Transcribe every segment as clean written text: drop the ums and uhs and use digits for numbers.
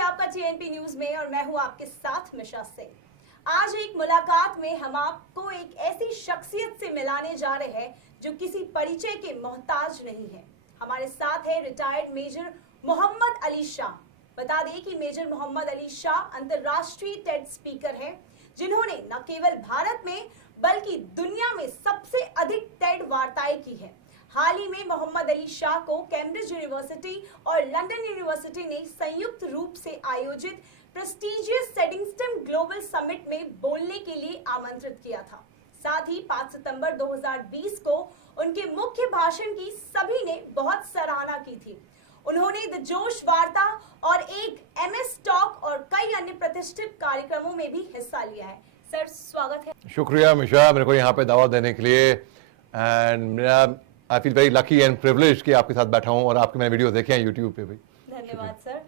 है आपका TNP news में और मैं हूं आपके साथ मिशा सिंह। आज एक मुलाकात में हम आपको एक ऐसी शख्सियत से मिलाने जा रहे हैं जो किसी परिचय के मोहताज नहीं है। हमारे साथ है रिटायर्ड मेजर मोहम्मद अली शाह। बता दें कि मेजर मोहम्मद अली शाह अंतर्राष्ट्रीय टेड स्पीकर हैं, जिन्होंने न केवल भारत में बल्कि दुनिया में सबसे अधिक टेड वार्ताएं की है। हाल ही में मोहम्मद अली शाह को कैम्ब्रिज यूनिवर्सिटी और लंदन यूनिवर्सिटी ने संयुक्त रूप से आयोजित प्रेस्टिजियस सेडिंगस्टन ग्लोबल समिट में बोलने के लिए आमंत्रित किया था। साथ ही 5 सितंबर 2020 को उनके मुख्य भाषण की सभी ने बहुत सराहना की थी। उन्होंने द जोश वार्ता और एक MS टॉक और कई अन्य प्रतिष्ठित कार्यक्रमों में भी हिस्सा लिया है। सर, स्वागत है। शुक्रिया मिशा, मेरे को यहाँ पे दावत देने के लिए। एंड मेरा आई feel very lucky and privileged कि आपके साथ बैठा हूँ और आपके मैंने वीडियो देखे हैं यूट्यूब पे भी। धन्यवाद सर।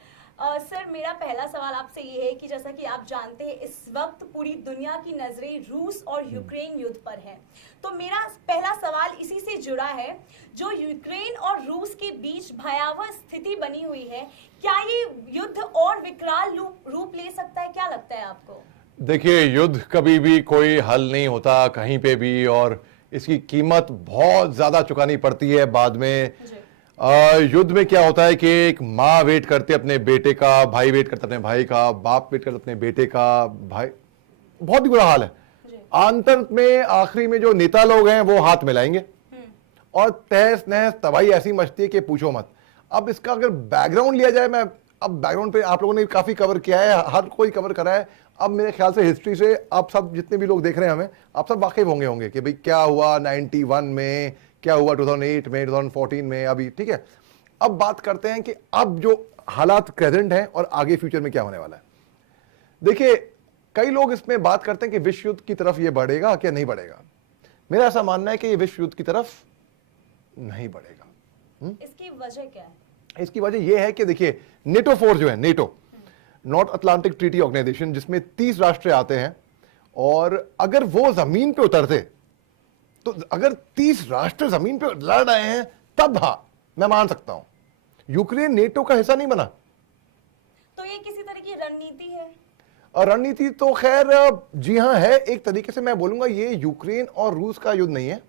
सर, मेरा पहला सवाल आपसे ये है कि जैसा कि आप जानते हैं इस वक्त पूरी दुनिया की नजरें रूस और यूक्रेन युद्ध पर है, तो मेरा पहला सवाल इसी से जुड़ा है। जो यूक्रेन और रूस के बीच भयावह स्थिति बनी हुई है, क्या ये युद्ध और विकराल रूप ले सकता है? क्या लगता है आपको? देखिए, युद्ध कभी भी कोई हल नहीं होता कहीं पे भी, और इसकी कीमत बहुत ज्यादा चुकानी पड़ती है बाद में। युद्ध में क्या होता है कि एक माँ वेट करती है अपने बेटे का, भाई वेट करता है अपने भाई का, बाप वेट करता है अपने बेटे का, भाई बहुत ही बुरा हाल है। अंत में आखिरी में जो नेता लोग हैं वो हाथ मिलाएंगे और तहस नहस तबाही ऐसी मचती है कि पूछो मत। अब इसका अगर बैकग्राउंड लिया जाए, मैं अब बैकग्राउंड पे आप लोगों ने काफी कवर किया है, हर कोई कवर करा है। अब मेरे ख्याल से हिस्ट्री से आप सब जितने भी लोग देख रहे हैं हमें, आप सब वाकिफ होंगे कि भाई क्या हुआ 91 में, क्या हुआ 2008 में, 2014 में, अभी ठीक है। अब बात करते हैं कि अब जो हालात प्रेजेंट हैं और आगे फ्यूचर में क्या होने वाला है। देखिए, कई लोग इसमें बात करते हैं कि विश्व युद्ध की तरफ ये बढ़ेगा क्या नहीं बढ़ेगा। मेरा ऐसा मानना है कि ये विश्व युद्ध की तरफ नहीं बढ़ेगा। इसकी वजह क्या है? इसकी वजह यह है कि देखिए, नेटो फोर्स जो है, NATO north Atlantic treaty organization, जिसमें 30 राष्ट्र आते हैं, और अगर वो जमीन पे उतरते तो अगर 30 राष्ट्र जमीन पे लड़ रहे हैं तब हाँ मैं मान सकता हूं। यूक्रेन नेटो का हिस्सा नहीं बना, तो ये किसी तरह की रणनीति है। और रणनीति तो खैर जी हाँ है, एक तरीके से मैं बोलूंगा ये यूक्रेन और रूस का युद्ध नहीं है।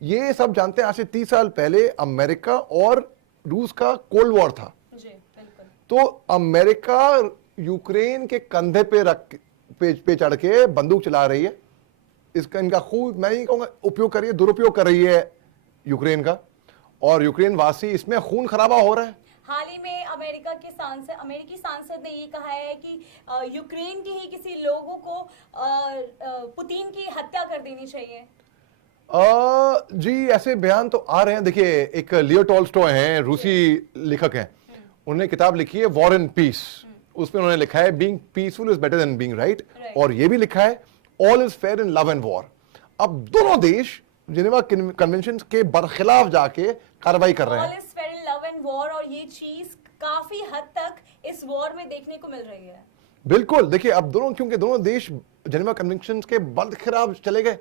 ये सब जानते हैं आज से 30 साल पहले अमेरिका और रूस का कोल्ड वॉर था जी, बिल्कुल। तो अमेरिका यूक्रेन के कंधे पे चढ़ के बंदूक चला रही है। इसका इनका खूब, मैं नहीं कहूंगा उपयोग कर रही है, दुरुपयोग कर रही है यूक्रेन का, और यूक्रेन वासी इसमें खून खराबा हो रहा है। हाल ही में अमेरिकी सांसद ने ये कहा है कि यूक्रेन के ही किसी लोगों को पुतिन की हत्या कर देनी चाहिए। जी, ऐसे बयान तो आ रहे हैं। देखिए, एक लियो टॉल्स्टॉय हैं, रूसी लेखक हैं, उन्होंने किताब लिखी है वॉर एंड पीस। उसमें उन्होंने लिखा है being peaceful is better than being right, और ये भी लिखा है all is fair in love and war. अब दोनों देश जिनेवा कन्वेंशन के बरखिलाफ जाके कार्रवाई कर रहे हैं। All is fair in love and war, और ये चीज काफी हद तक इस वॉर में देखने को मिल रही है। बिल्कुल। देखिए, अब दोनों, क्योंकि दोनों देश जिनेवा कन्वेंशन के बरखिलाफ चले गए।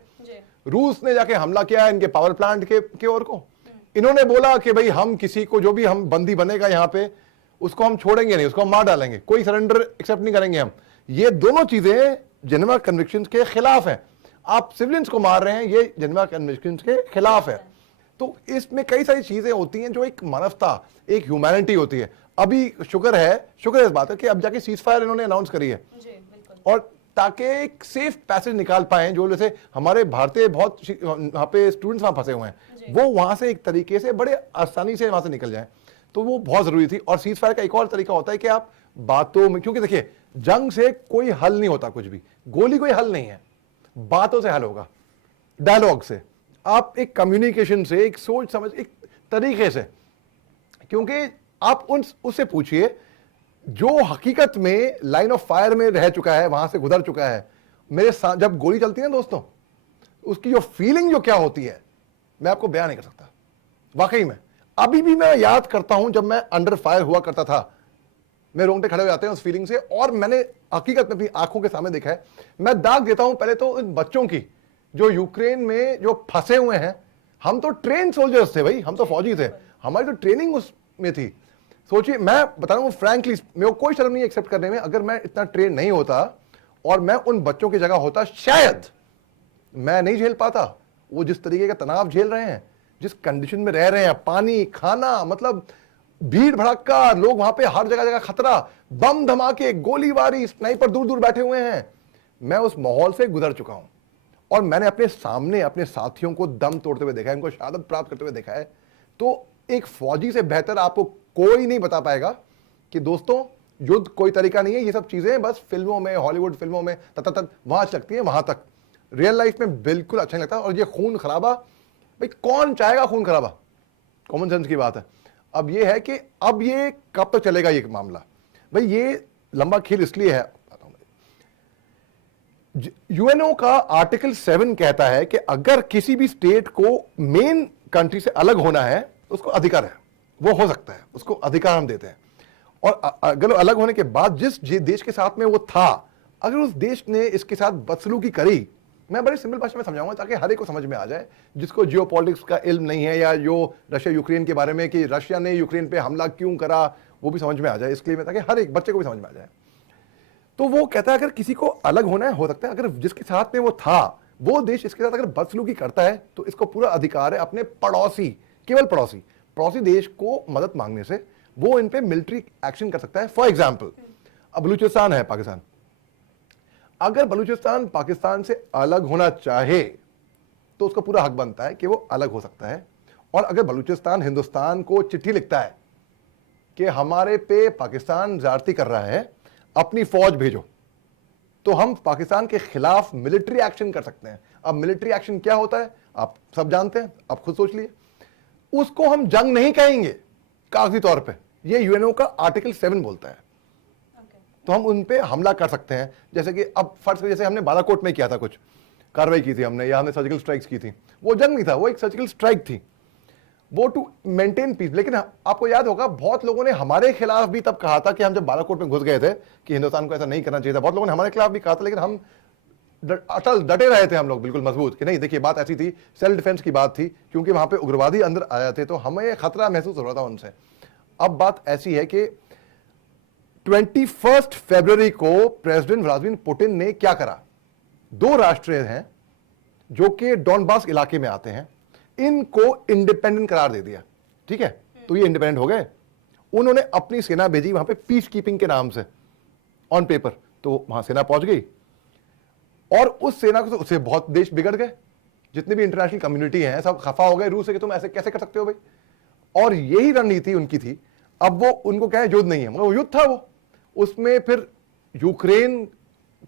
रूस ने जाके हमला किया इनके पावर प्लांट के ओर को। इन्होंने बोला कि भाई हम किसी को, जो भी हम बंदी बनेगा यहाँ पे, उसको हम छोड़ेंगे नहीं, उसको हम मार डालेंगे, कोई सरेंडर एक्सेप्ट नहीं करेंगे हम। ये दोनों चीजें जेनेवा कन्वेंशन के खिलाफ है। आप सिविलियंस को मार रहे हैं, ये जेनेवा कन्वेंशन के खिलाफ है। तो इसमें कई सारी चीजें होती हैं जो एक मानवता, एक ह्यूमैनिटी होती है। अभी शुक्र है इस बात है कि अब जाके सीज फायर इन्होंने अनाउंस करी है, और ताकि एक सेफ पैसेज निकाल पाए, जो जैसे हमारे भारतीय बहुत वहां पे स्टूडेंट्स वहां फंसे हुए हैं, वो वहां से एक तरीके से बड़े आसानी से वहां से निकल जाए, तो वो बहुत जरूरी थी। और सीज फायर का एक और तरीका होता है कि आप बातों में, क्योंकि देखिए जंग से कोई हल नहीं होता, कुछ भी, गोली कोई हल नहीं है, बातों से हल होगा, डायलॉग से, आप एक कम्युनिकेशन से, एक सोच समझ, एक तरीके से। क्योंकि आप उससे पूछिए जो हकीकत में लाइन ऑफ फायर में रह चुका है, वहां से गुजर चुका है। मेरे साथ जब गोली चलती है दोस्तों, उसकी जो फीलिंग जो क्या होती है, मैं आपको बयान नहीं कर सकता। वाकई में अभी भी मैं याद करता हूं, जब मैं अंडर फायर हुआ करता था, मेरे रोंगटे खड़े हो जाते हैं उस फीलिंग से। और मैंने हकीकत में अपनी आंखों के सामने देखा है। मैं दाग देता हूं पहले तो इन बच्चों की, जो यूक्रेन में जो फंसे हुए हैं। हम तो ट्रेन सोल्जर्स थे भाई, हम तो फौजी थे, हमारी तो ट्रेनिंग उसमें थी। सोचिए, मैं बता रहा हूँ फ्रैंकली, मेरे को कोई शर्म नहीं एक्सेप्ट करने में, अगर मैं इतना ट्रेन नहीं होता और मैं उन बच्चों की जगह होता, शायद मैं नहीं झेल पाता वो जिस तरीके का तनाव झेल रहे हैं, जिस कंडीशन में रह रहे हैं, पानी, खाना, मतलब भीड़ भड़का, लोग वहां पे हर जगह जगह खतरा, बम धमाके, गोलीबारी, स्नाइपर दूर दूर बैठे हुए हैं। मैं उस माहौल से गुजर चुका हूं और मैंने अपने सामने अपने साथियों को दम तोड़ते हुए देखा है, इनको शहादत प्राप्त करते हुए देखा है। तो एक फौजी से बेहतर आपको कोई नहीं बता पाएगा कि दोस्तों युद्ध कोई तरीका नहीं है। ये सब चीजें बस फिल्मों में, हॉलीवुड फिल्मों में तक वहां लगती है, वहां तक रियल लाइफ में बिल्कुल अच्छा नहीं लगता। और ये खून खराबा, भाई कौन चाहेगा खून खराबा, कॉमन सेंस की बात है। अब ये है कि अब ये कब तक चलेगा ये मामला, भाई ये लंबा खेल इसलिए है। यूएनओ का आर्टिकल 7 कहता है कि अगर किसी भी स्टेट को मेन कंट्री से अलग होना है उसको अधिकार है, वो हो सकता है, उसको अधिकार हम देते हैं। और अगर अलग होने के बाद जिस देश के साथ में वो था, अगर उस देश ने इसके साथ बदसलूकी करी, मैं बड़ी सिंपल भाषा में समझाऊंगा ताकि हर एक को समझ में आ जाए, जिसको जियोपॉलिटिक्स का इल्म नहीं है, या जो रशिया यूक्रेन के बारे में कि रशिया ने यूक्रेन पे हमला क्यों करा वो भी समझ में आ जाए, इसलिए मैं ताकि हर एक बच्चे को भी समझ में आ जाए। तो वो कहता है अगर किसी को अलग होना है हो सकता है, अगर जिसके साथ में वो था वो देश इसके साथ अगर बदसलूकी करता है तो इसको पूरा अधिकार है अपने पड़ोसी, केवल पड़ोसी देश को मदद मांगने से, वो इन पे मिलिट्री एक्शन कर सकता है। फॉर एग्जाम्पल, अब बलूचिस्तान है पाकिस्तान, अगर बलूचिस्तान पाकिस्तान से अलग होना चाहे तो उसका पूरा हक बनता है कि वो अलग हो सकता है। और अगर बलूचिस्तान हिंदुस्तान को चिट्ठी लिखता है कि हमारे पे पाकिस्तान ज्यादती कर रहा है, अपनी फौज भेजो, तो हम पाकिस्तान के खिलाफ मिलिट्री एक्शन कर सकते हैं। अब मिलिट्री एक्शन क्या होता है आप सब जानते हैं, आप खुद सोच लिए। उसको हम जंग नहीं कहेंगे कागजी तौर पे, ये यूएनओ का आर्टिकल 7 बोलता है। तो हम उन पे हमला कर सकते हैं। जैसे कि अब फर्ज करिए जैसे हमने बालाकोट में किया था, कुछ कार्रवाई की थी हमने, या हमने सर्जिकल स्ट्राइक्स की थी, वो जंग नहीं था, वो एक सर्जिकल स्ट्राइक थी, वो टू मेंटेन पीस। लेकिन आपको याद होगा बहुत लोगों ने हमारे खिलाफ भी तब कहा था कि हम जब बालाकोट में घुस गए थे कि हिंदुस्तान को ऐसा नहीं करना चाहिए था, बहुत लोगों ने हमारे खिलाफ भी कहा था, लेकिन हम अटल डटे रहे थे, हम लोग बिल्कुल मजबूत कि नहीं देखिए बात ऐसी थी, सेल्फ डिफेंस की बात थी, क्योंकि वहां पे उग्रवादी अंदर आ जाते तो हमें खतरा महसूस हो रहा था उनसे। अब बात ऐसी है कि 21 फरवरी को प्रेसिडेंट व्लादिमीर पुतिन ने क्या करा, 2 राष्ट्र हैं जो कि डॉनबास इलाके में आते हैं, इनको इंडिपेंडेंट करार दे दिया। ठीक है, तो ये इंडिपेंडेंट हो गए। उन्होंने अपनी सेना भेजी वहां पे पीस कीपिंग के नाम से ऑन पेपर, तो वहां सेना पहुंच गई और उस सेना को उससे बहुत देश बिगड़ गए, जितने भी इंटरनेशनल कम्युनिटी हैं सब खफा हो गए रूस से कि तुम ऐसे कैसे कर सकते हो भाई। और यही रणनीति उनकी थी। अब वो उनको क्या है, युद्ध नहीं है, मगर वो युद्ध था वो, उसमें फिर यूक्रेन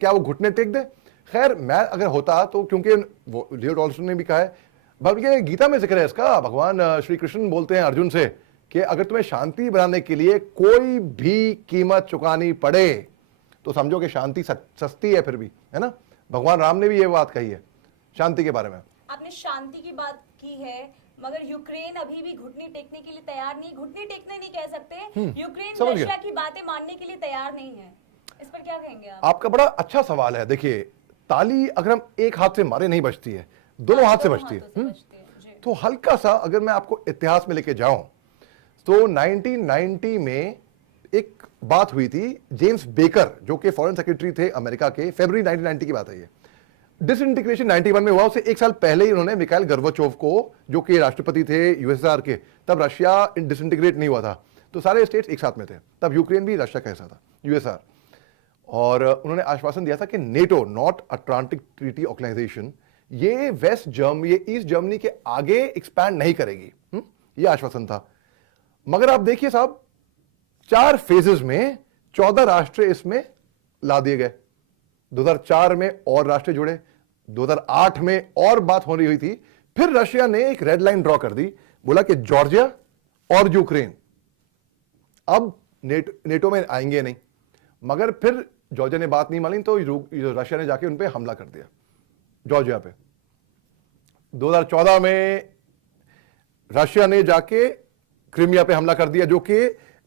क्या वो घुटने टेक दे। खैर मैं अगर होता तो, क्योंकि वो लियो टॉल्स्टॉय ने भी कहा है, बल्कि गीता में जिक्र है इसका, भगवान श्री कृष्ण बोलते हैं अर्जुन से कि अगर तुम्हें शांति बनाने के लिए कोई भी कीमत चुकानी पड़े तो समझो कि शांति सस्ती है फिर भी, है ना। भगवान राम ने भी ये बात कही है शांति के बारे में। आपने शांति की बात की है, मगर यूक्रेन अभी भी घुटने टेकने के लिए तैयार नहीं, घुटने टेकने नहीं कह सकते, यूक्रेन रशिया की बातें मानने के लिए तैयार नहीं है। इस पर क्या कहेंगे आप? आपका बड़ा अच्छा सवाल है। देखिए ताली अगर हम एक हाथ से मारे नहीं बजती है, दोनों हाथ से बजती है। तो हल्का सा अगर मैं आपको इतिहास में लेके जाऊं तो 1990 में एक बात हुई थी, जेम्स बेकर जो कि फॉरेन सेक्रेटरी थे अमेरिका के, फरवरी 1990 की बात है ये। डिसइंटीग्रेशन 91 में हुआ, उससे एक साल पहले ही उन्होंने मिखाइल गोर्बाचोव को, जो कि राष्ट्रपति थे यूएसएसआर के, तब रशिया डिसइंटीग्रेट नहीं हुआ था, तो सारे स्टेट्स एक साथ में थे, तब यूक्रेन भी रशिया का हिस्सा था, यूएसएसआर। और उन्होंने आश्वासन दिया था कि NATO, north Atlantic treaty organization, ये वेस्ट जर्मनी, ये ईस्ट जर्मनी के आगे एक्सपैंड नहीं करेगी, ये आश्वासन था। मगर आप देखिए साहब, 4 फेजेस में 14 राष्ट्र इसमें ला दिए गए। 2004 में और राष्ट्र जुड़े, 2008 में और बात हो रही हुई थी, फिर रशिया ने एक रेड लाइन ड्रॉ कर दी, बोला कि जॉर्जिया और यूक्रेन अब नेटो में आएंगे नहीं। मगर फिर जॉर्जिया ने बात नहीं मानी तो रशिया ने जाके उन पे हमला कर दिया, जॉर्जिया पे। 2014 में रशिया ने जाके क्रीमिया पे हमला कर दिया, जो कि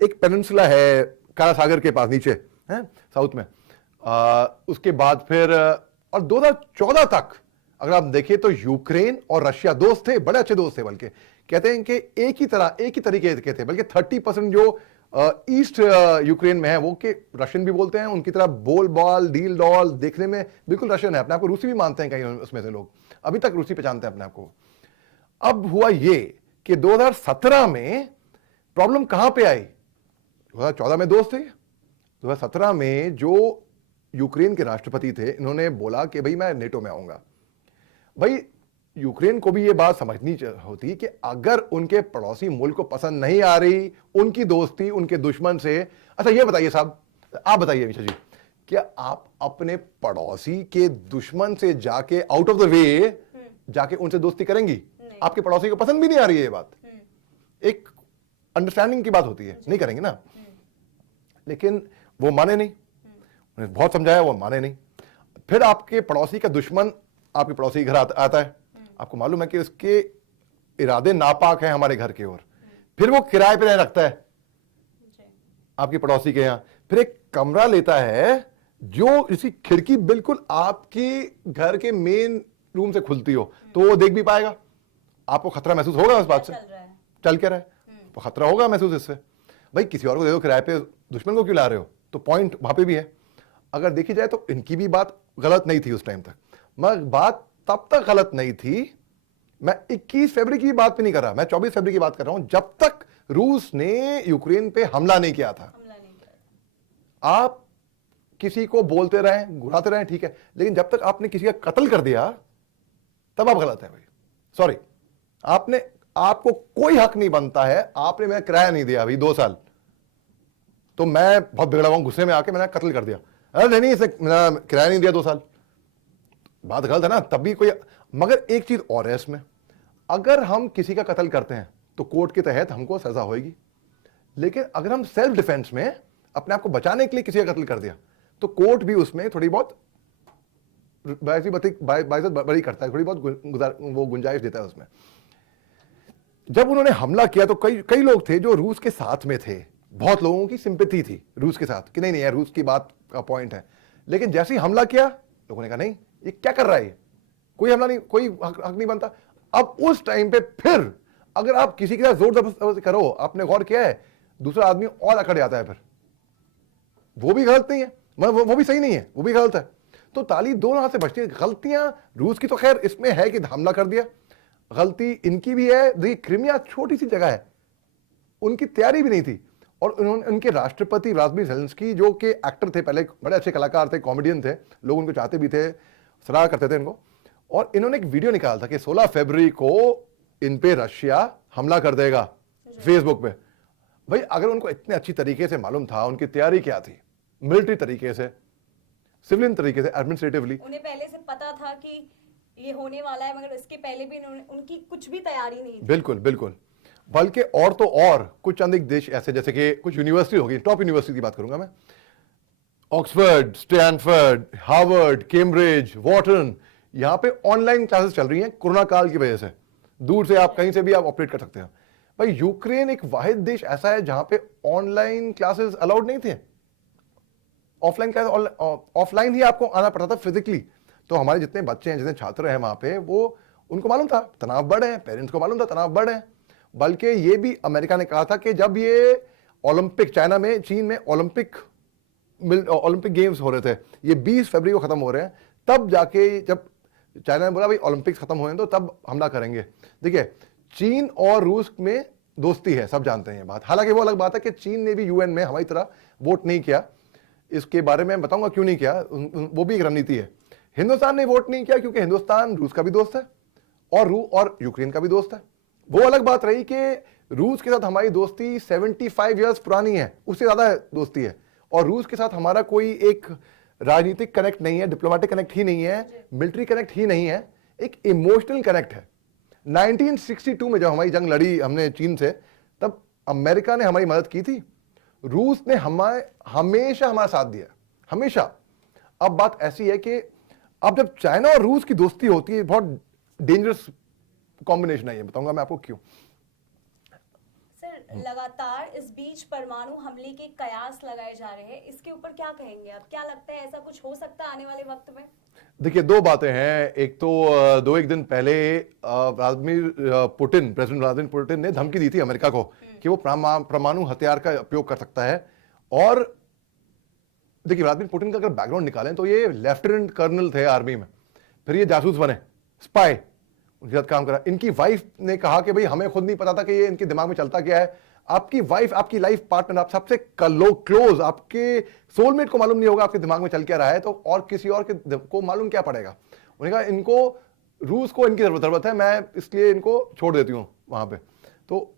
एक पेनिनसुला है काला सागर के पास नीचे है साउथ में। उसके बाद फिर और 2014 तक अगर आप देखिए तो यूक्रेन और रशिया दोस्त थे, बड़े अच्छे दोस्त थे, बल्कि कहते हैं कि एक ही तरीके के थे, बल्कि 30% जो ईस्ट यूक्रेन में है वो, कि रशियन भी बोलते हैं, उनकी तरह बोल बॉल डील डॉल देखने में बिल्कुल रशियन है, अपने आप को रूसी भी मानते हैं कहीं उसमें से लोग, अभी तक रूसी पहचानते हैं अपने आप को। अब हुआ ये कि 2017 में प्रॉब्लम कहां पे आई? 2014 में दोस्त थे, 2017 में जो यूक्रेन के राष्ट्रपति थे, इन्होंने बोला कि भाई मैं नेटो में आऊंगा। भाई यूक्रेन को भी ये बात समझनी होती कि अगर उनके पड़ोसी मुल्क को पसंद नहीं आ रही उनकी दोस्ती उनके दुश्मन से, अच्छा ये बताइए साहब, आप बताइए मिश्रा जी, क्या आप अपने पड़ोसी के दुश्मन से जाके आउट ऑफ द वे जाके उनसे दोस्ती करेंगी? आपके पड़ोसी को पसंद भी नहीं आ रही है ये बात, एक अंडरस्टैंडिंग की बात होती है, नहीं करेंगे ना। लेकिन वो माने नहीं, उन्हें बहुत समझाया, वो माने नहीं। फिर आपके पड़ोसी का दुश्मन आपके पड़ोसी के घर आता है, आपको मालूम है कि उसके इरादे नापाक हैं हमारे घर की ओर, फिर वो किराए पे रखता है आपके पड़ोसी के यहां, फिर एक कमरा लेता है जो इसी खिड़की बिल्कुल आपकी घर के मेन रूम से खुलती हो, तो वो देख भी पाएगा। आपको खतरा महसूस होगा उस बात से? चल क्या रहा है, तो खतरा होगा महसूस इससे। भाई किसी और को दे दो किराए पे, दुश्मन को क्यों ला रहे हो? तो पॉइंट वहां पे भी है। अगर देखी जाए तो इनकी भी बात गलत नहीं थी उस टाइम तक, मगर बात तब तक गलत नहीं थी। मैं 21 फरवरी की बात भी नहीं कर रहा, मैं 24 फरवरी की बात कर रहा हूं, जब तक रूस ने यूक्रेन पे हमला नहीं किया था। आप किसी को बोलते रहें, घुराते रहें, ठीक है, लेकिन जब तक आपने किसी का कत्ल कर दिया तब आप गलत है भाई। सॉरी, आपको कोई हक नहीं बनता है। आपने मेरा किराया नहीं दिया अभी 2 साल, तो मैं बहुत बिगड़ा हुआ, गुस्से में आके मैंने कत्ल कर दिया। अरे नहीं, इसे मेरा किराया नहीं दिया 2 साल, बात गलत है ना। तब भी कोई, मगर एक चीज और है इसमें, अगर हम किसी का कत्ल करते हैं तो कोर्ट के तहत हमको सजा होगी, लेकिन अगर हम सेल्फ डिफेंस में अपने आप को बचाने के लिए किसी का कत्ल कर दिया तो कोर्ट भी उसमें थोड़ी बहुत बड़ी करता है, थोड़ी बहुत वो गुंजाइश देता है उसमें। जब उन्होंने हमला किया तो कई लोग थे जो रूस के साथ में थे, बहुत लोगों की सिंपैथी थी रूस के साथ कि नहीं यार रूस की बात का पॉइंट है। लेकिन जैसे ही हमला किया लोगों ने कहा नहीं, ये क्या कर रहा है, कोई हमला नहीं, कोई हक नहीं बनता। अब उस टाइम पे फिर अगर आप किसी के साथ जोर जबरदस्ती करो, आपने गौर किया है, दूसरा आदमी और अकड़ जाता है, फिर वो भी गलत नहीं है, वो भी सही नहीं है, वो भी गलत है। तो ताली दोनों हाथ से बचती है। गलतियां रूस की तो खैर इसमें है कि हमला कर दिया, गलती इनकी भी है। देखिए क्रिमिया छोटी सी जगह है, उनकी तैयारी भी नहीं थी, और उन्होंने उनके राष्ट्रपति व्लादिमीर ज़ेलेंस्की जो कि एक्टर थे, पहले बड़े अच्छे कलाकार थे, कॉमेडियन थे, लोग उनको चाहते भी थे, सराहा करते थे इनको, और इन्होंने एक वीडियो निकाला था कि 16 फरवरी को इन पे रशिया हमला कर देगा फेसबुक पे। भाई अगर उनको इतने अच्छी तरीके से मालूम था, उनकी तैयारी क्या थी, मिलिट्री तरीके से, सिविलियन तरीके से, एडमिनिस्ट्रेटिवली, उन्हें पहले से पता था कि ये होने वाला है, मगर इसके पहले भी उनकी कुछ भी तैयारी नहीं थी। बिल्कुल बिल्कुल। बल्कि और तो और कुछ चंद देश ऐसे, जैसे कि कुछ यूनिवर्सिटी होगी, टॉप यूनिवर्सिटी की बात करूंगा मैं, Oxford, Stanford, Harvard, Cambridge, Wharton, यहां पे ऑनलाइन क्लासेस चल रही हैं कोरोना काल की वजह से। दूर से आप कहीं से भी आप ऑपरेट कर सकते हैं। भाई यूक्रेन एक वाहिद देश ऐसा है जहां पे ऑनलाइन क्लासेस अलाउड नहीं थे, ऑफलाइन क्लास, ऑफलाइन ही आपको आना पड़ता था फिजिकली। तो हमारे जितने बच्चे हैं, जितने छात्र हैं वहां पे, वो उनको मालूम था तनाव बढ़ है, पेरेंट्स को मालूम था तनाव बढ़ है। बल्कि ये भी अमेरिका ने कहा था कि जब ये ओलंपिक चाइना में, चीन में ओलंपिक गेम्स हो रहे थे, ये 20 फरवरी को खत्म हो रहे हैं, तब जाके जब चाइना ने बोला भाई ओलंपिक्स खत्म हुए तो तब हमला करेंगे। देखिए चीन और रूस में दोस्ती है, सब जानते हैं ये बात। हालांकि वो अलग बात है कि चीन ने भी यूएन में हमारी तरह वोट नहीं किया, इसके बारे में बताऊंगा क्यों नहीं किया, वो भी एक रणनीति है। हिंदुस्तान ने वोट नहीं किया क्योंकि हिंदुस्तान रूस का भी दोस्त है और यूक्रेन का भी दोस्त है। वो अलग बात रही कि रूस के साथ हमारी दोस्ती 75 इयर्स पुरानी है, उससे ज्यादा दोस्ती है, और रूस के साथ हमारा कोई एक राजनीतिक कनेक्ट नहीं है, डिप्लोमेटिक कनेक्ट ही नहीं है, मिलिट्री कनेक्ट ही नहीं है, एक इमोशनल कनेक्ट है। 1962 में जब हमारी जंग लड़ी हमने चीन से, तब अमेरिका ने हमारी मदद की थी, रूस ने हमेशा हमारा साथ दिया, हमेशा। अब बात ऐसी है कि अब जब चाइना और रूस की दोस्ती होती है, बहुत डेंजरस कॉम्बिनेशन है ये, बताऊंगा मैं आपको क्यों। सर लगातार इस बीच परमाणु हमले के कयास लगाए जा रहे हैं, इसके ऊपर क्या कहेंगे आप? क्या लगता है ऐसा कुछ हो सकता है आने वाले वक्त में? देखिए दो बातें हैं। एक तो 2-1 दिन पहले प्रेसिडेंट व्लादिमीर पुतिन ने धमकी दी थी अमेरिका को कि वो परमाणु हथियार का उपयोग कर सकता है। और देखिए व्लादिमीर पुतिन का अगर बैकग्राउंड निकालें तो ये लेफ्टिनेंट कर्नल थे आर्मी में, फिर ये जासूस बने, स्पाई, उनके साथ काम करा। इनकी वाइफ ने कहा कि भाई हमें खुद नहीं पता था कि ये इनके दिमाग में चलता क्या है। आपकी वाइफ, आपकी लाइफ पार्टनर, आप सबसे क्लोज, आपके सोलमेट को मालूम नहीं होगा आपके दिमाग में चल क्या रहा है, तो और किसी और के को मालूम क्या पड़ेगा। उन्होंने कहा इनको, रूस को इनकी जरूरत है, मैं इसलिए इनको छोड़ देती हूँ वहां पे। तो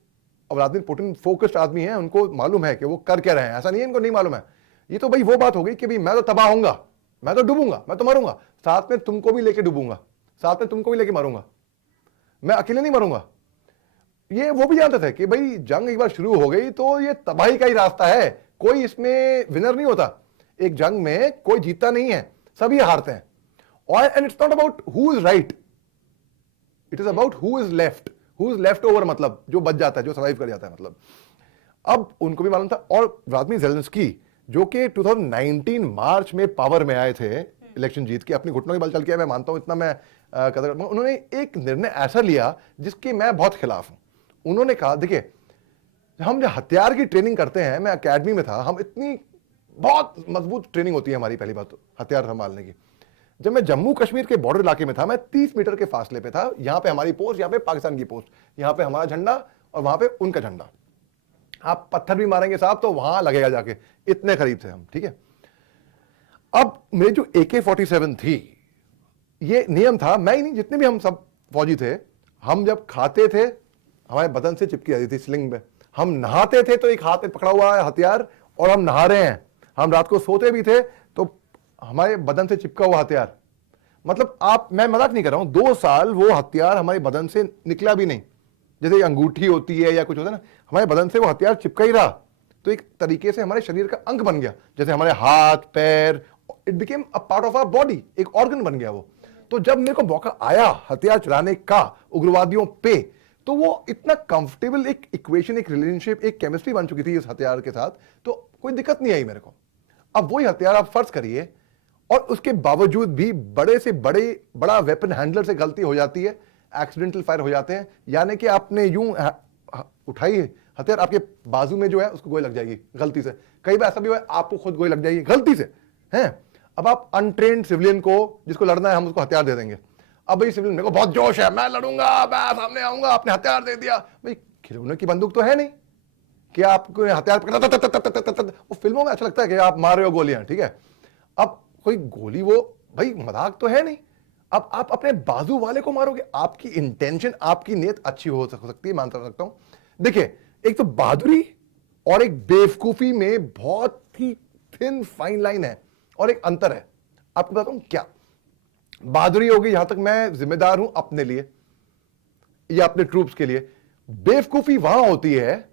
व्लादिमीर पुतिन फोकस्ड आदमी है, उनको मालूम है कि वो कर क्या रहे हैं, ऐसा नहीं है इनको नहीं मालूम है। ये तो भाई वो बात हो गई कि भाई मैं तो तबाह होऊंगा, मैं तो डूबूंगा, मैं तो मरूंगा, साथ में तुमको भी लेके डूबूंगा, साथ में तुमको भी लेके मरूंगा, मैं अकेले नहीं मरूंगा। ये वो भी जानते थे कि भाई जंग एक बार शुरू हो गई तो ये तबाही का ही रास्ता है, कोई इसमें विनर नहीं होता। एक जंग में कोई जीतता नहीं है, सभी हारते हैं। और and it's not about who is right, it is about who is left over, मतलब जो बच जाता है, जो सर्वाइव कर जाता है। मतलब अब उनको भी मालूम था। और व्लादिमीर ज़ेलेंस्की जो कि 2019 मार्च में पावर में आए थे, इलेक्शन जीत के, अपनी घुटनों के बल चल के, मैं मानता हूं, इतना मैं कदर करता हूं। उन्होंने एक निर्णय ऐसा लिया जिसके मैं बहुत खिलाफ हूं। उन्होंने कहा देखिए हम जो हथियार की ट्रेनिंग करते हैं, मैं एकेडमी में था, हम इतनी बहुत मजबूत ट्रेनिंग होती है हमारी, पहली बात तो हथियार संभालने की। जब मैं जम्मू कश्मीर के बॉर्डर इलाके में था, मैं 30 मीटर के फासले पे था, यहां पे हमारी पोस्ट, यहां पे पाकिस्तान की पोस्ट, यहां पे हमारा झंडा और वहां पे उनका झंडा। आप पत्थर भी मारेंगे साहब तो वहां लगेगा जाके, इतने करीब थे हम, ठीक है। अब मेरी जो AK-47 थी, ये नियम था, मैं ही नहीं, जितने भी हम सब फौजी थे, हम जब खाते थे हमारे बदन से चिपकी जाती थी स्लिंग में, हम नहाते थे तो एक हाथ में पकड़ा हुआ है हथियार और हम नहा रहे हैं, हम रात को सोते भी थे तो हमारे बदन से चिपका हुआ हथियार। मतलब आप, मैं मजाक नहीं कर रहा हूं, 2 साल वो हथियार हमारे बदन से निकला भी नहीं। जैसे अंगूठी होती है या कुछ होता है ना, हमारे बदन से वो हथियार चिपका ही रहा, तो एक तरीके से हमारे शरीर का अंग बन गया, जैसे हमारे हाथ पैर, it became a part of our body, एक ऑर्गन बन गया वो। तो जब मेरे को मौका आया हथियार चलाने का उग्रवादियों पे, तो वो इतना कंफर्टेबल एक इक्वेशन, एक रिलेशनशिप, एक केमिस्ट्री बन चुकी थी इस हथियार के साथ, तो कोई दिक्कत नहीं आई मेरे को। अब वही हथियार आप फर्ज करिए, और उसके बावजूद भी बड़े से बड़ा वेपन हैंडलर से गलती हो जाती है, एक्सीडेंटल फायर हो जाते हैं, यानी कि आपने यूं उठाई हथियार, आपके बाजू में जो है उसको गोली लग जाएगी गलती से। कई बार ऐसा भी हुआ है आपको खुद गोली लग जाएगी गलती से, हैं। अब आप अनट्रेन्ड सिविलियन को, जिसको लड़ना है, हम उसको हथियार दे देंगे। अब भाई सिविलियन, मेरे को बहुत जोश है, मैं लड़ूंगा, मैं सामने आऊंगा, आपने हथियार दे दिया। भाई खिलौने की बंदूक तो है नहीं कि आपको हथियार पकड़ा, वो फिल्मों में अच्छा लगता है कि आप मार रहे हो गोलियां, ठीक है। अब कोई गोली, वो भाई मजाक तो है नहीं। अब आप अपने बाजू वाले को मारोगे, आपकी इंटेंशन, आपकी नीयत अच्छी हो सकती है, मान सकता हूं। देखिए एक तो बहादुरी और एक बेवकूफी में बहुत ही थिन फाइन लाइन है, और एक अंतर है। आपको बताता हूं क्या। बहादुरी होगी यहां तक मैं जिम्मेदार हूं अपने लिए या अपने ट्रूप्स के लिए। बेवकूफी वहां होती है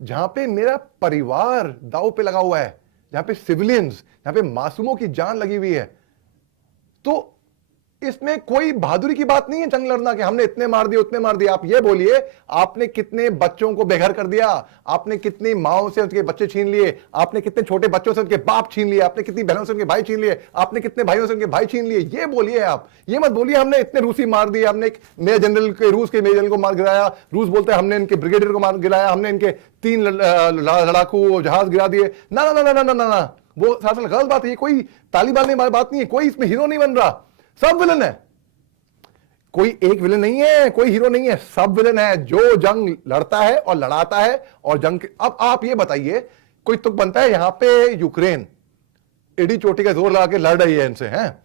जहां पे मेरा परिवार दांव पे लगा हुआ है, जहां पे सिविलियंस, जहां पे मासूमों की जान लगी हुई है। तो इसमें कोई बहादुरी की बात नहीं है जंग लड़ना कि हमने इतने मार दिए, उतने मार दिए। आप ये बोलिए आपने कितने बच्चों को बेघर कर दिया, आपने कितनी माओं से उनके बच्चे छीन लिए, आपने कितने छोटे बच्चों से उनके बाप छीन लिए, आपने कितनी बहनों से उनके भाई छीन लिए, आपने कितने भाइयों से उनके भाई छीन लिए। ये बोलिए आप, ये मत बोलिए हमने इतने रूसी मार दिए, हमने एक मेजर जनरल के, रूस के मेजर जनरल को मार गिराया। रूस बोलते हैं हमने इनके ब्रिगेडियर को मार गिराया, हमने इनके 3 लड़ाकू जहाज गिरा दिए। ना ना ना ना ना ना, वो दरअसल गलत बात है। ये कोई तालिबान की बात नहीं है, कोई इसमें हीरो नहीं बन रहा, सब विलन है। कोई एक विलन नहीं है, कोई हीरो नहीं है, सब विलन है जो जंग लड़ता है और लड़ाता है। और जंग अब आप ये बताइए, कोई तुक बनता है यहां पे यूक्रेन एडी चोटी का जोर लगा के लड़ रही है इनसे, हैं,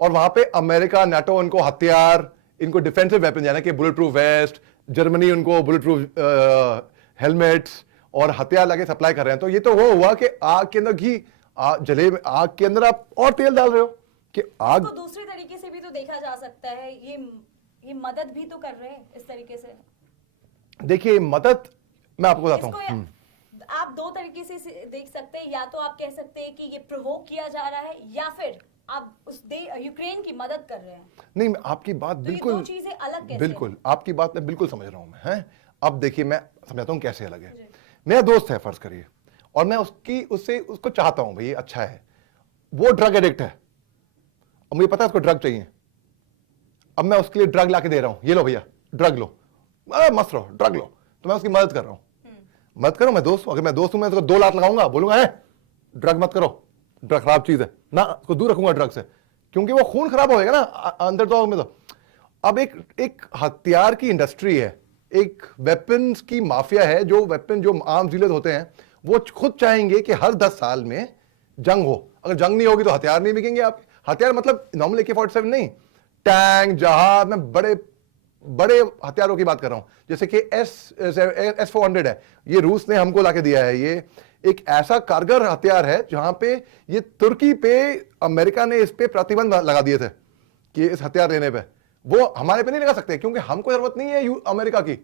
और वहां पे अमेरिका, नाटो उनको हथियार, इनको डिफेंसिव वेपन, यानी कि बुलेट प्रूफ वेस्ट, जर्मनी उनको बुलेट प्रूफ हेलमेट्स और हथियार लगे सप्लाई कर रहे हैं। तो ये तो वो हुआ कि आग के अंदर घी, जले आग के अंदर आप और तेल डाल रहे हो कि आग। तो दूसरे तरीके से भी तो देखा जा सकता है, ये मदद भी तो कर रहे हैं इस तरीके से। देखिए मदद, मैं आपको बताता हूं, आप 2 तरीके से देख सकते हैं। या तो आप कह सकते हैं कि ये प्रोवोक किया जा रहा है, या फिर आप उस यूक्रेन की मदद कर रहे हैं। नहीं, आपकी बात तो बिल्कुल, ये 2 चीजें अलग कैसे? बिल्कुल आपकी बात मैं बिल्कुल समझ रहा हूं मैं, हैं। अब देखिए मैं समझाता हूं कैसे अलग है। मेरा दोस्त है फर्ज करिए, और मैं उसको चाहता हूं, भाई अच्छा है, वो ड्रग एडिक्ट है और मुझे पता है उसको ड्रग चाहिए। अब मैं उसके लिए ड्रग ला के दे रहा हूं, ये लो भैया ड्रग लो, मस्त रहो, ड्रग लो। तो मैं उसकी मदद कर रहा हूं। मदद करो, मैं दोस्त हूं, अगर मैं दोस्त हूं मैं उसको 2 लाख लगाऊंगा, बोलूंगा है ड्रग मत करो, ड्रग खराब चीज है ना, उसको दूर रखूंगा ड्रग से, क्योंकि वो खून खराब होएगा ना अंदर तो में। तो अब एक हथियार की इंडस्ट्री है, एक वेपन्स की माफिया है, जो वेपन जो आर्म्स डीलर होते हैं वो खुद चाहेंगे कि हर 10 साल में जंग हो। अगर जंग नहीं होगी तो हथियार नहीं बिकेंगे। आप हथियार मतलब नॉर्मल AK-47 नहीं, टैंक, जहाज, मैं बड़े बड़े हथियारों की बात कर रहा हूं, जैसे कि S-400 है, ये रूस ने हमको लाके दिया है। ये एक ऐसा कारगर हथियार है जहां पे ये तुर्की पे अमेरिका ने इस पे प्रतिबंध लगा दिए थे कि इस हथियार लेने पे, वो हमारे पे नहीं लगा सकते क्योंकि हमको जरूरत नहीं है अमेरिका की।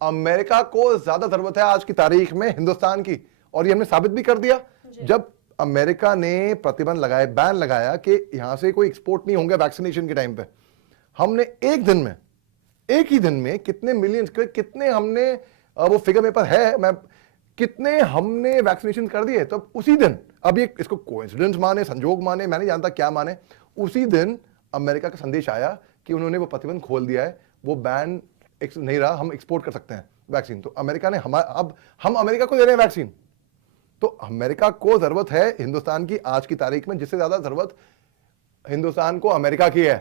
अमेरिका को ज्यादा जरूरत है आज की तारीख में हिंदुस्तान की, और ये हमने साबित भी कर दिया जब अमेरिका ने प्रतिबंध लगाए, बैन लगाया कि यहां से कोई एक्सपोर्ट नहीं होंगे वैक्सीनेशन के टाइम पे। हमने एक ही दिन में कितने मिलियंस, कितने हमने, वो फिगर मेरे पास है, मैं कितने हमने वैक्सीनेशन कर दिए। तो उसी दिन, अब ये इसको कोइंसिडेंस माने, संजोग माने, मैं नहीं जानता क्या माने, उसी दिन अमेरिका का संदेश आया कि उन्होंने वो प्रतिबंध खोल दिया है, वो बैन नहीं रहा, हम एक्सपोर्ट कर सकते हैं वैक्सीन। तो अमेरिका ने अब हम अमेरिका को दे रहे हैं वैक्सीन। तो अमेरिका को जरूरत है हिंदुस्तान की आज की तारीख में, जिससे ज्यादा जरूरत हिंदुस्तान को अमेरिका की है।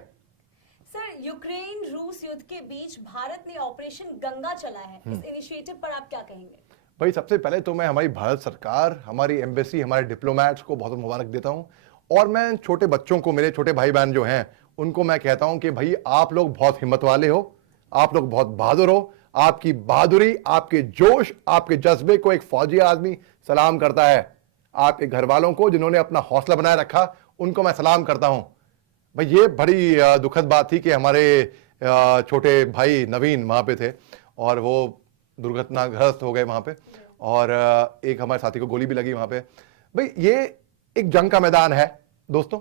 सर, यूक्रेन रूस युद्ध के बीच भारत ने ऑपरेशन गंगा चला है, इस इनिशिएटिव पर आप क्या कहेंगे? भाई सबसे पहले तो मैं हमारी भारत सरकार, हमारी एम्बेसी, हमारे डिप्लोमैट्स को बहुत मुबारक देता हूं, और मैं छोटे बच्चों को, मेरे छोटे भाई बहन जो हैं उनको मैं कहता हूं कि भाई आप लोग बहुत हिम्मत वाले हो, आप लोग बहुत बहादुर हो। आपकी बहादुरी, आपके जोश, आपके जज्बे को एक फौजी आदमी सलाम करता है। आपके घर वालों को जिन्होंने अपना हौसला बनाए रखा, उनको मैं सलाम करता हूं। भाई ये बड़ी दुखद बात थी कि हमारे छोटे भाई नवीन वहां पे थे और वो दुर्घटनाग्रस्त हो गए वहां पे, और एक हमारे साथी को गोली भी लगी वहां पे। भाई ये एक जंग का मैदान है दोस्तों,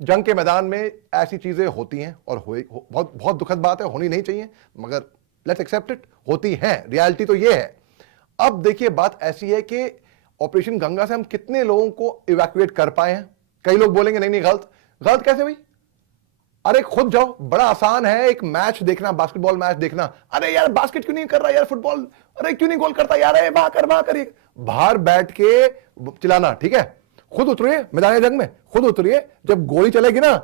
जंग के मैदान में ऐसी चीजें होती हैं, और बहुत बहुत दुखद बात है, होनी नहीं चाहिए, मगर लेट्स एक्सेप्ट इट, होती हैं, रियलिटी तो ये है। अब देखिए बात ऐसी है कि ऑपरेशन गंगा से हम कितने लोगों को इवैक्यूएट कर पाए हैं। कई लोग बोलेंगे नहीं नहीं गलत, गलत कैसे भाई? अरे खुद जाओ, बड़ा आसान है एक मैच देखना, बास्केटबॉल मैच देखना, अरे यार बास्केट क्यों नहीं कर रहा यार, फुटबॉल, अरे क्यों नहीं गोल करता यार, वहां कर बाहर बैठ के चिल्लाना, ठीक है? खुद उतरिए मैदान जंग में, खुद उतरिए, जब गोली चलेगी ना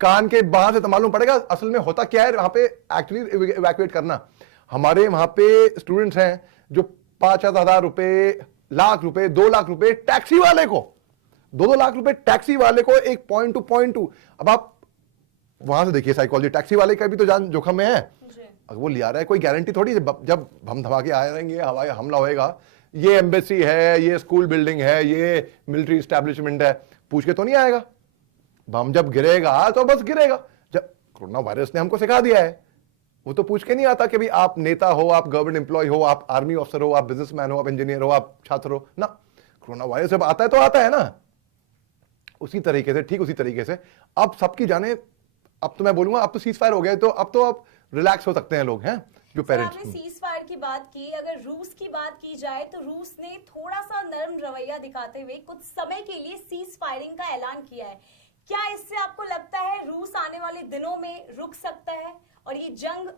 कान के बाहर से तो मालूम पड़ेगा असल में होता क्या है वहां पे एक्चुअली इवैक्यूएट करना। हमारे वहां पे स्टूडेंट्स हैं जो 5,000 रुपए, लाख रुपए, 2 लाख रुपए टैक्सी वाले को, 2 लाख रुपए टैक्सी वाले को, एक पॉइंट टू। अब आप वहां से देखिए साइकोलॉजी, टैक्सी वाले का भी तो जान जोखम में है, अगर वो लिया रहा है कोई गारंटी थोड़ी, जब हम धमाके आए रहेंगे, हवाई हमला होएगा, ये एम्बेसी है, ये स्कूल बिल्डिंग है, ये मिलिट्री एस्टैब्लिशमेंट है, पूछ के तो नहीं आएगा। बम जब गिरेगा तो बस गिरेगा। जब कोरोना वायरस ने हमको सिखा दिया है, वो तो पूछ के नहीं आता कि भाई आप नेता हो, आप गवर्नमेंट एम्प्लॉय हो, आप आर्मी ऑफिसर हो, आप बिजनेसमैन हो, आप इंजीनियर हो, आप छात्र हो ना। कोरोना वायरस जब आता है तो आता है ना, उसी तरीके से, ठीक उसी तरीके से अब सबकी जाने, अब तो मैं बोलूंगा अब तो सीज फायर हो गया, तो अब रिलैक्स हो सकते हैं लोग, हैं जो पेरेंट्स। आपने सीज फायर की बात की, अगर रूस की बात की जाए तो रूस ने थोड़ा सा नरम रवैया दिखाते हुए कुछ समय के लिए सीज फायरिंग का ऐलान किया है। क्या इससे आपको लगता है रूस आने वाले दिनों में रुक सकता है और ये जंग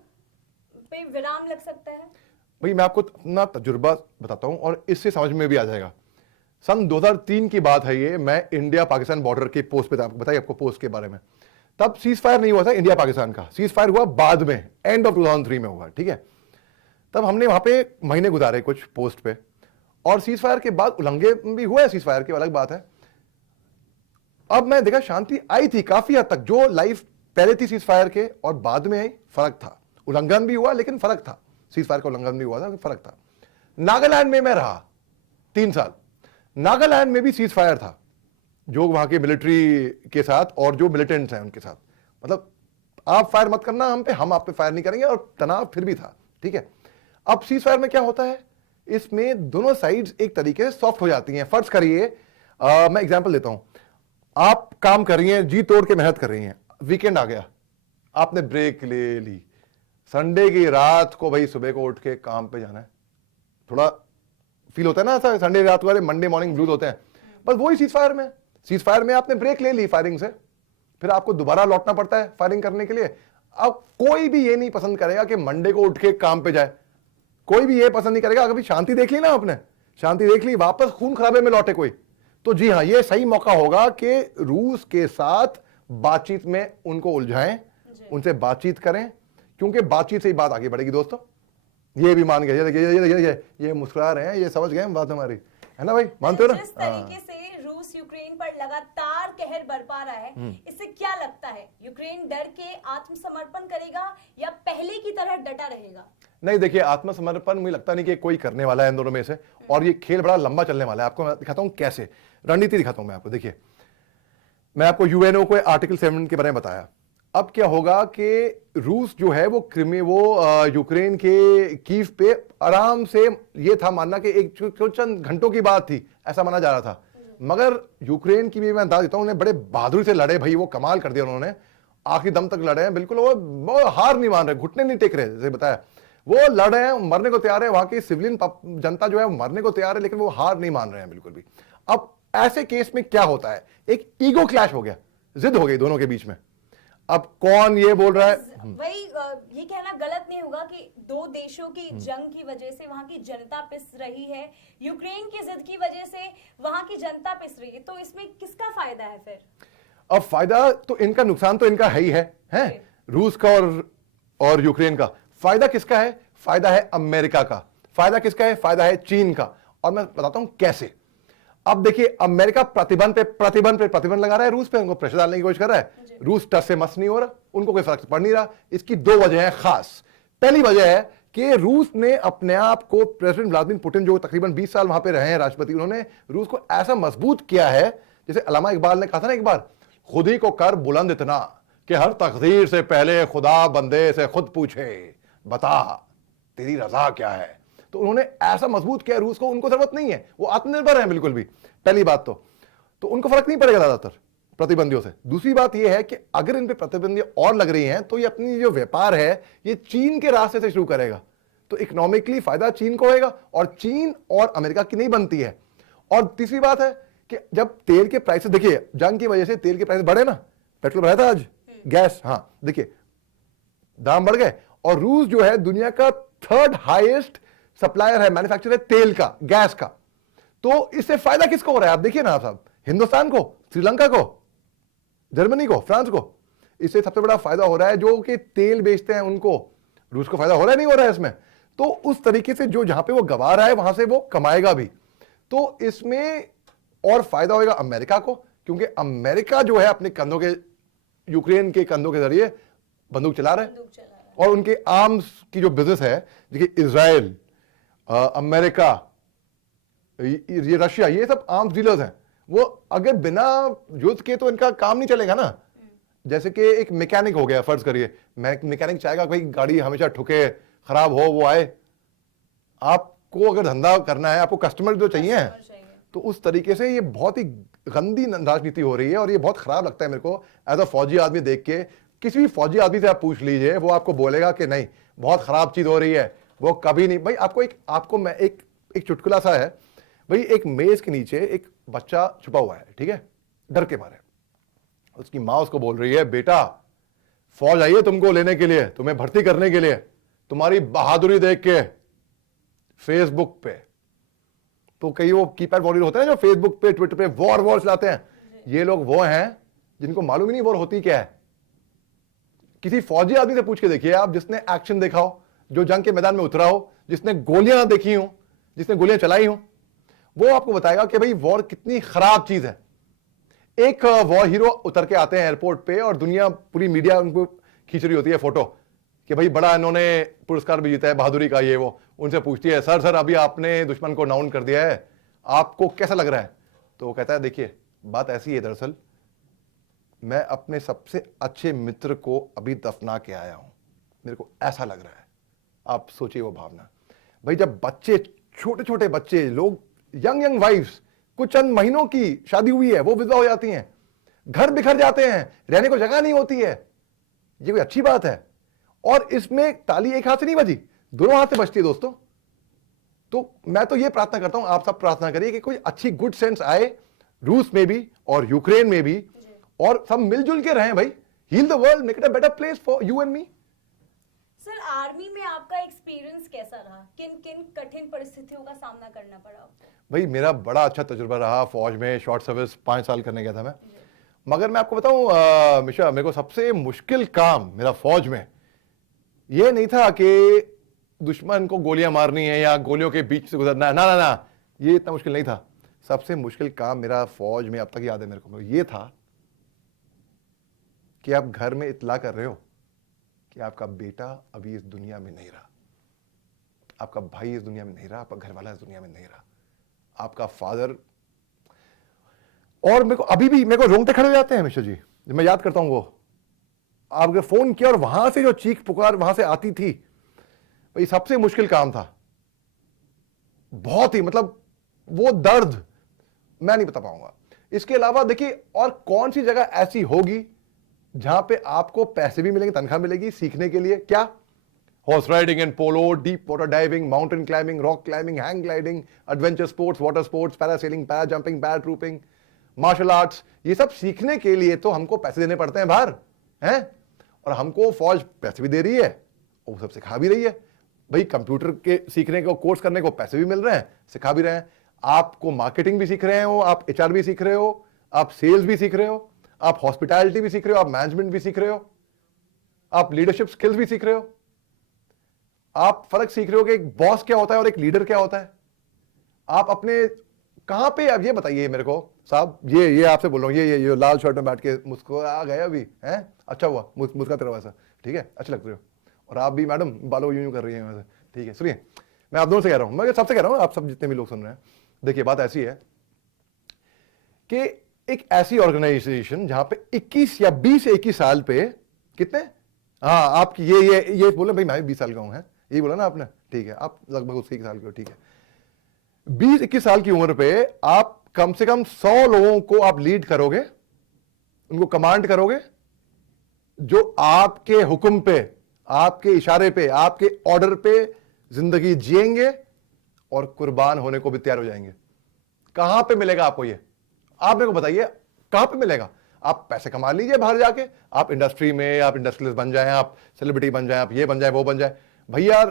पे विराम लग सकता है? भाई मैं आपको अपना तजुर्बा बताता हूं और इससे समझ में भी आ जाएगा। सन 2003 की बात है ये, मैं इंडिया पाकिस्तान बॉर्डर की पोस्ट पे था, बताइए आपको पोस्ट के बारे में। तब सीज फायर नहीं हुआ था इंडिया पाकिस्तान का, सीज फायर हुआ बाद में, एंड ऑफ 2003 में हुआ, ठीक है? तब हमने वहां पे महीने गुजारे कुछ पोस्ट पे, और सीज फायर के बाद उल्लंघन भी हुए सीज फायर की, अलग बात है। अब मैं देखा शांति आई थी काफी हद तक, जो लाइफ पहले थी सीज फायर के और बाद में आई, फर्क था। उल्लंघन भी हुआ लेकिन फर्क था, सीज फायर का उल्लंघन भी हुआ था, फर्क था। नागालैंड में मैं रहा 3 साल, नागालैंड में भी सीज फायर था, जो वहां के मिलिट्री के साथ और जो मिलिटेंट्स हैं उनके साथ, मतलब आप फायर मत करना हम पे, हम आप पे फायर नहीं करेंगे, और तनाव फिर भी था, ठीक है? अब सीज फायर में क्या होता है, इसमें दोनों साइड्स एक तरीके से सॉफ्ट हो जाती हैं। फर्ज करिए, मैं एग्जांपल देता हूं, आप काम कर रही हैं, जी तोड़ के मेहनत कर रही हैं, वीकेंड आ गया, आपने ब्रेक ले ली, संडे की रात को भाई सुबह को उठ के काम पे जाना है, थोड़ा फील होता है ना ऐसा, संडे रात वाले मंडे मॉर्निंग ब्लूज होते हैं, बस वही सीज फायर में। सीज फायर में आपने ब्रेक ले ली फायरिंग से, फिर आपको दोबारा लौटना पड़ता है फायरिंग करने के लिए। अब कोई भी ये नहीं पसंद करेगा कि मंडे को उठ के काम पे जाए, कोई भी ये पसंद नहीं करेगा। अगर शांति देख ली ना आपने, शांति देख ली, वापस खून खराबे में लौटे कोई, तो जी हां, ये सही मौका होगा कि रूस के साथ बातचीत में उनको उलझाएं, उनसे बातचीत करें, क्योंकि बातचीत से ही बात आगे बढ़ेगी दोस्तों। ये भी मान गए, ये मुस्कुरा रहे हैं, ये समझ गए बात हमारी, है ना भाई, मानते हो ना? जिस तरीके से रूस यूक्रेन पर लगातार कहर बरपा रहा है, इससे क्या लगता है, यूक्रेन डर के आत्मसमर्पण करेगा या पहले की तरह डटा रहेगा? नहीं, देखिए, आत्मसमर्पण मुझे लगता नहीं कि कोई करने वाला है इन दोनों में से, और ये खेल बड़ा लंबा चलने वाला है। आपको मैं दिखाता हूं कैसे, रणनीति दिखाता हूं मैं आपको। देखिए, मैं आपको यूएनओ को आर्टिकल 7 के बारे में बताया। अब क्या होगा कि रूस जो है वो यूक्रेन के कीव पे आराम से, ये था मानना कि एक चंद घंटों की बात थी, ऐसा माना जा रहा था, मगर यूक्रेन की भी मैं अंदाज देता हूं, उन्हें बड़े बहादुरी से लड़े भाई, वो कमाल कर दिया उन्होंने, आखिरी दम तक लड़े हैं, बिल्कुल वो हार नहीं मान रहे, घुटने नहीं टेक रहे, जैसे बताया, वो लड़ रहे हैं, मरने को तैयार है। वहां की सिविलियन जनता जो है मरने को तैयार है, लेकिन वो हार नहीं मान रहे हैं बिल्कुल भी। अब ऐसे केस में क्या होता है, एक ईगो क्लैश हो गया, जिद हो गई दोनों के बीच में। अब कौन ये बोल रहा है, वही ये कहना गलत नहीं होगा कि दो देशों की जंग की वजह से वहां की जनता पिस रही है, यूक्रेन की जिद की वजह से वहां की जनता पिस रही है, तो इसमें किसका फायदा है फिर? अब फायदा तो इनका, नुकसान तो इनका है ही है? रूस का और यूक्रेन का। फायदा किसका है? फायदा है अमेरिका का। फायदा किसका है? फायदा है चीन का। और मैं बताता हूं कैसे। अब देखिए, अमेरिका प्रतिबंध लगा रहा है रूस पे, उनको प्रेशर डालने की कोशिश कर रहा है। रूस टस से मस नहीं हो रहा, उनको कोई फर्क पड़ नहीं रहा। इसकी दो वजह है खास। पहली वजह है कि रूस ने अपने आप को, प्रेसिडेंट व्लादिमीर पुतिन जो तकरीबन 20 साल वहां पे रहे हैं राष्ट्रपति, उन्होंने रूस को ऐसा मजबूत किया है, जैसे अल्लामा इकबाल ने कहा था ना एक बार, खुद ही को कर बुलंद इतना कि हर तकदीर से पहले खुदा बंदे से खुद पूछे, बता तेरी रजा क्या है। तो उन्होंने ऐसा मजबूत किया रूस को, उनको जरूरत नहीं है, वो आत्मनिर्भर है बिल्कुल भी। पहली बात तो उनको फर्क नहीं पड़ेगा ज्यादातर प्रतिबंधियों से। दूसरी बात यह है कि अगर इन पे प्रतिबंधियां और लग रही हैं, तो ये अपनी जो व्यापार है ये चीन के रास्ते से शुरू करेगा, तो इकोनॉमिकली फायदा चीन को होगा, और चीन और अमेरिका की नहीं बनती है। और तीसरी बात है कि जब तेल के प्राइसेस, देखिए जंग की वजह से तेल के प्राइस बढ़े ना, पेट्रोल बढ़ा था आज, गैस, हाँ देखिए दाम बढ़ गए, और रूस जो है दुनिया का 3rd हाईएस्ट सप्लायर है, मैन्युफैक्चरर तेल का, गैस का। तो इससे फायदा किसको हो रहा है? आप देखिए ना आप साहब, हिंदुस्तान को, श्रीलंका को, जर्मनी को, फ्रांस को। इससे सबसे बड़ा फायदा हो रहा है जो कि तेल बेचते हैं उनको। रूस को फायदा हो रहा है, नहीं हो रहा है इसमें? तो उस तरीके से जो जहां पे वो गवा रहा है वहां से वो कमाएगा भी। तो इसमें और फायदा होगा अमेरिका को, क्योंकि अमेरिका जो है अपने कंधों के, यूक्रेन के कंधों के जरिए बंदूक चला रहा है, और उनके आर्म्स की जो बिजनेस है, देखिए इजराइल, अमेरिका, ये रशिया, ये सब आर्म्स डीलर्स हैं। वो अगर बिना युद्ध के तो इनका काम नहीं चलेगा ना। जैसे कि एक मैकेनिक हो गया, फर्ज करिए मैकेनिक चाहेगा भाई गाड़ी हमेशा ठुके, खराब हो, वो आए। आपको अगर धंधा करना है, आपको कस्टमर जो चाहिए, तो उस तरीके से ये बहुत ही गंदी राजनीति हो रही है, और ये बहुत खराब लगता है मेरे को एज अ फौजी आदमी देख के। किसी भी फौजी आदमी से आप पूछ लीजिए, वो आपको बोलेगा कि नहीं बहुत खराब चीज हो रही है, वो कभी नहीं। भाई आपको मैं एक चुटकुला सा है भाई, एक मेज के नीचे एक बच्चा छुपा हुआ है, ठीक है, डर के मारे। उसकी माँ उसको बोल रही है, बेटा फौज आई है तुमको लेने के लिए, तुम्हें भर्ती करने के लिए, तुम्हारी बहादुरी देख के फेसबुक पे। तो कई वो कीपैड वॉरियर होते हैं जो फेसबुक पे, ट्विटर पे वॉर चलाते हैं, ये लोग वो हैं जिनको मालूम ही नहीं वॉर होती क्या है। किसी फौजी आदमी से पूछ के देखिए आप, जिसने एक्शन देखा हो, जो जंग के मैदान में उतरा हो, जिसने गोलियां देखी हो, जिसने गोलियां चलाई हो, वो आपको बताएगा कि भाई वॉर कितनी खराब चीज है। एक वॉर हीरो उतर के आते हैं एयरपोर्ट पे, और दुनिया पूरी मीडिया उनको खींच रही होती है फोटो कि भाई बड़ा इन्होंने पुरस्कार भी जीता है बहादुरी का, ये वो। उनसे पूछती है, सर अभी आपने दुश्मन को डाउन कर दिया है, आपको कैसा लग रहा है? तो वो कहता है, देखिए बात ऐसी है, दरअसल मैं अपने सबसे अच्छे मित्र को अभी दफना के आया हूं, मेरे को ऐसा लग रहा है। आप सोचिए वो भावना। भाई जब बच्चे, छोटे छोटे बच्चे, लोग, यंग वाइफ्स, कुछ चंद महीनों की शादी हुई है, वो विधवा हो जाती हैं, घर बिखर जाते हैं, रहने को जगह नहीं होती है, ये कोई अच्छी बात है? और इसमें ताली एक हाथ से नहीं बजी, दोनों हाथ से बजती है दोस्तों। तो मैं तो ये प्रार्थना करता हूं, आप सब प्रार्थना करिए कि कोई अच्छी गुड सेंस आए रूस में भी और यूक्रेन में भी, और सब मिलजुल के रहें भाई। Heal the world, make it a better place for you and me. Sir army में आपका एक्सपीरियंस कैसा रहा? किन किन कठिन परिस्थितियों का सामना करना पड़ा आपको? भाई मेरा बड़ा अच्छा तजुर्बा रहा फौज में, शॉर्ट सर्विस 5 साल करने गया था मैं। मगर मैं आपको बताऊं मिशा, मेरे को सबसे मुश्किल काम मेरा फौज में ये नहीं था कि दुश्मन को गोलियां मारनी है या गोलियों के बीच से गुजरना है, ना ना ना, ये इतना मुश्किल नहीं था। सबसे मुश्किल काम मेरा फौज में अब तक याद है मेरे को, ये था कि आप घर में इत्तला कर रहे हो कि आपका बेटा अभी इस दुनिया में नहीं रहा, आपका भाई इस दुनिया में नहीं रहा, आपका घर वाला इस दुनिया में नहीं रहा, आपका फादर। और मेरे को अभी भी मेरे को रोंगटे खड़े हो जाते हैं मिश्रा जी, मैं याद करता हूं वो आपने फोन किया और वहां से जो चीख पुकार वहां से आती थी, भाई सबसे मुश्किल काम था। बहुत ही मतलब वो दर्द मैं नहीं बता पाऊंगा। इसके अलावा देखिए और कौन सी जगह ऐसी होगी जहां पे आपको पैसे भी मिलेंगे, तनख्वाह मिलेगी सीखने के लिए? क्या? Horse riding and polo, deep water diving, mountain climbing, rock climbing, hang gliding, adventure sports, water sports, parasailing, para jumping, paratrooping, martial arts, ये सब सीखने के लिए तो हमको पैसे देने पड़ते हैं बाहर, हैं? और हमको फौज पैसे भी दे रही है, वो सब सिखा भी रही है। भाई कंप्यूटर के सीखने को, कोर्स करने को पैसे भी मिल रहे हैं, सिखा भी रहे हैं। आपको मार्केटिंग भी सीख रहे हो, आप एचआर भी सीख रहे हो, आप सेल्स भी सीख रहे हो, आप हॉस्पिटैलिटी भी सीख रहे हो, आप मैनेजमेंट भी सीख रहे हो, आप लीडरशिप स्किल्स भी सीख रहे हो। आप फर्क सीख रहे हो कि एक बॉस क्या होता है और एक लीडर क्या होता है। आप अपने कहां पे, अब ये बताइए मेरे को साहब, ये आपसे बोल रहा हूं, ये लाल शर्ट में बैठ के मुस्कुरा गए अभी, हैं? अच्छा हुआ मुस्कुराते रहो ऐसा, ठीक है, अच्छे लगते हो। और आप भी मैडम बालों यूं कर रही हैं वैसे, ठीक है। सुनिए मैं आप दोनों से कह रहा हूं, मैं सबसे कह रहा हूं, आप सब जितने भी लोग सुन रहे हैं, देखिए बात ऐसी है कि एक ऐसी ऑर्गेनाइजेशन जहां पे 21 या 20 से 21 साल पे कितने, हाँ आपकी ये बोले भाई मैं भी 20 साल का हूं, है ये बोला ना आपने, ठीक है, आप लगभग उसके साल के हो, ठीक है। 20-21 साल की उम्र पे आप कम से कम 100 लोगों को आप लीड करोगे, उनको कमांड करोगे, जो आपके हुक्म पे, आपके इशारे पे, आपके ऑर्डर पे जिंदगी जिएंगे और कुर्बान होने को भी तैयार हो जाएंगे। कहां पे मिलेगा आपको ये? आप मेरे को बताइए कहां पे मिलेगा? आप पैसे कमा लीजिए बाहर जाके, आप इंडस्ट्री में, आप इंडस्ट्रियलिस्ट बन जाएं, आप सेलिब्रिटी बन जाएं, आप ये बन जाए वो बन जाए। भैया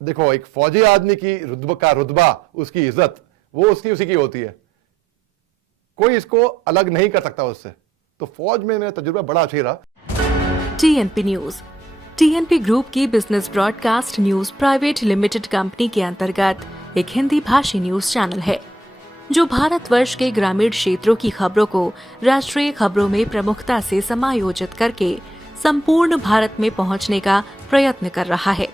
देखो एक फौजी आदमी की रुतबा, उसकी इज्जत वो उसी की होती है, कोई इसको अलग नहीं कर सकता उससे। तो फौज में मेरा तजुर्बा बड़ा अच्छा रहा। टीएनपी न्यूज, टीएनपी ग्रुप की business broadcast news private limited company के अंतर्गत एक हिंदी भाषी न्यूज चैनल है जो भारतवर्ष के ग्रामीण क्षेत्रों की खबरों को राष्ट्रीय खबरों में प्रमुखता से समायोजित करके संपूर्ण भारत में पहुंचने का प्रयत्न कर रहा है।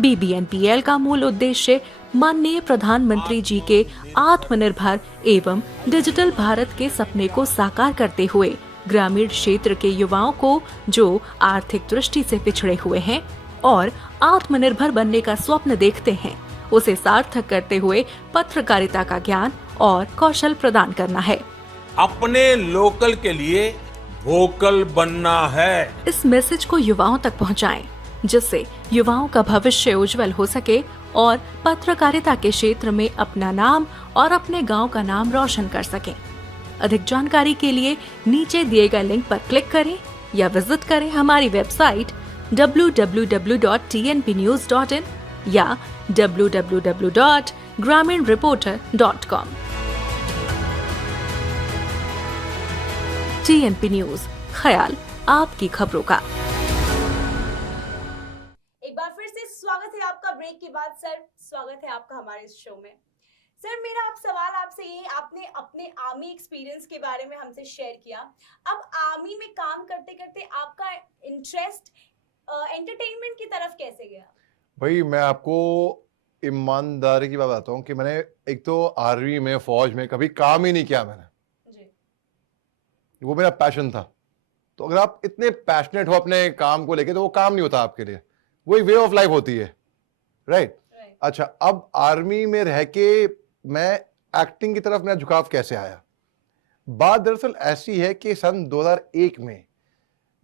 बीबीएनपीएल का मूल उद्देश्य माननीय प्रधानमंत्री जी के आत्मनिर्भर एवं डिजिटल भारत के सपने को साकार करते हुए ग्रामीण क्षेत्र के युवाओं को जो आर्थिक दृष्टि से पिछड़े हुए हैं और आत्मनिर्भर बनने का स्वप्न देखते हैं, उसे सार्थक करते हुए पत्रकारिता का ज्ञान और कौशल प्रदान करना है। अपने लोकल के लिए वोकल बनना है। इस मैसेज को युवाओं तक पहुंचाएं, जिससे युवाओं का भविष्य उज्जवल हो सके और पत्रकारिता के क्षेत्र में अपना नाम और अपने गांव का नाम रोशन कर सकें। अधिक जानकारी के लिए नीचे दिए गए लिंक पर क्लिक करें या विजिट करें हमारी वेबसाइट www.tnpnews.in या www.graminreporter.com। टीएनपी न्यूज, ख्याल आपकी खबरों का। एक बार फिर से स्वागत है आपका ब्रेक के बाद। सर स्वागत है आपका हमारे इस शो में। सर मेरा सवाल आपसे ये, आपने अपने आर्मी एक्सपीरियंस के बारे में हमसे शेयर किया। अब आर्मी में काम करते करते आपका इंटरेस्ट एंटरटेनमेंट की तरफ कैसे गया? भाई मैं आपको ईमानदारी की बात बताता हूँ कि मैंने एक तो आर्मी में, फौज में कभी काम ही नहीं किया मैंने जी। वो मेरा पैशन था। तो अगर आप इतने पैशनेट हो अपने काम को लेके तो वो काम नहीं होता आपके लिए, वो एक वे ऑफ लाइफ होती है, राइट? अच्छा, अब आर्मी में रह के मैं एक्टिंग की तरफ मेरा झुकाव कैसे आया? बात दरअसल ऐसी है कि सन 2001 में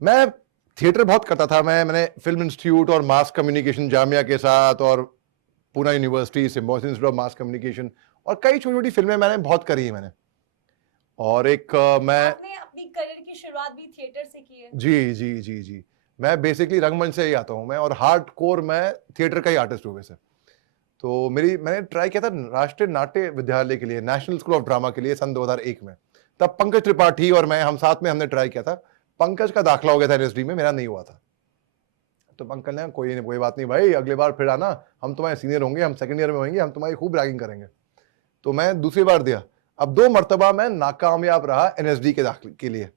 मैं थिएटर बहुत करता था। मैंने फिल्म इंस्टीट्यूट और मास कम्युनिकेशन जामिया के साथ और Poona university, Symbiosis institute of mass communication और कई छोटी छोटी फिल्में मैंने बहुत करी है मैंने। और एक मैं आपने अपनी करियर की शुरुआत भी थिएटर से की है? जी जी जी जी मैं बेसिकली रंगमंच से ही आता हूँ मैं, और हार्ड कोर मैं थिएटर का ही आर्टिस्ट हूँ वैसे। तो मैंने ट्राई किया था राष्ट्रीय नाट्य विद्यालय के लिए, नेशनल स्कूल ऑफ ड्रामा के लिए सन 2001 में। तब पंकज त्रिपाठी और मैं, हम साथ में हमने ट्राई किया था। पंकज का दाखला हो गया था एनएसडी में, मेरा नहीं हुआ था। तो पंकज ने कोई बात नहीं भाई, अगली बार फिर आना, हम तुम्हारे सीनियर होंगे, हम सेकंड ईयर में होंगे, हम तुम्हारी खूब रैगिंग करेंगे। तो मैं दूसरी बार दिया। अब 2 मरतबा मैं नाकामयाब रहा एनएसडी के दाखिले के लिए।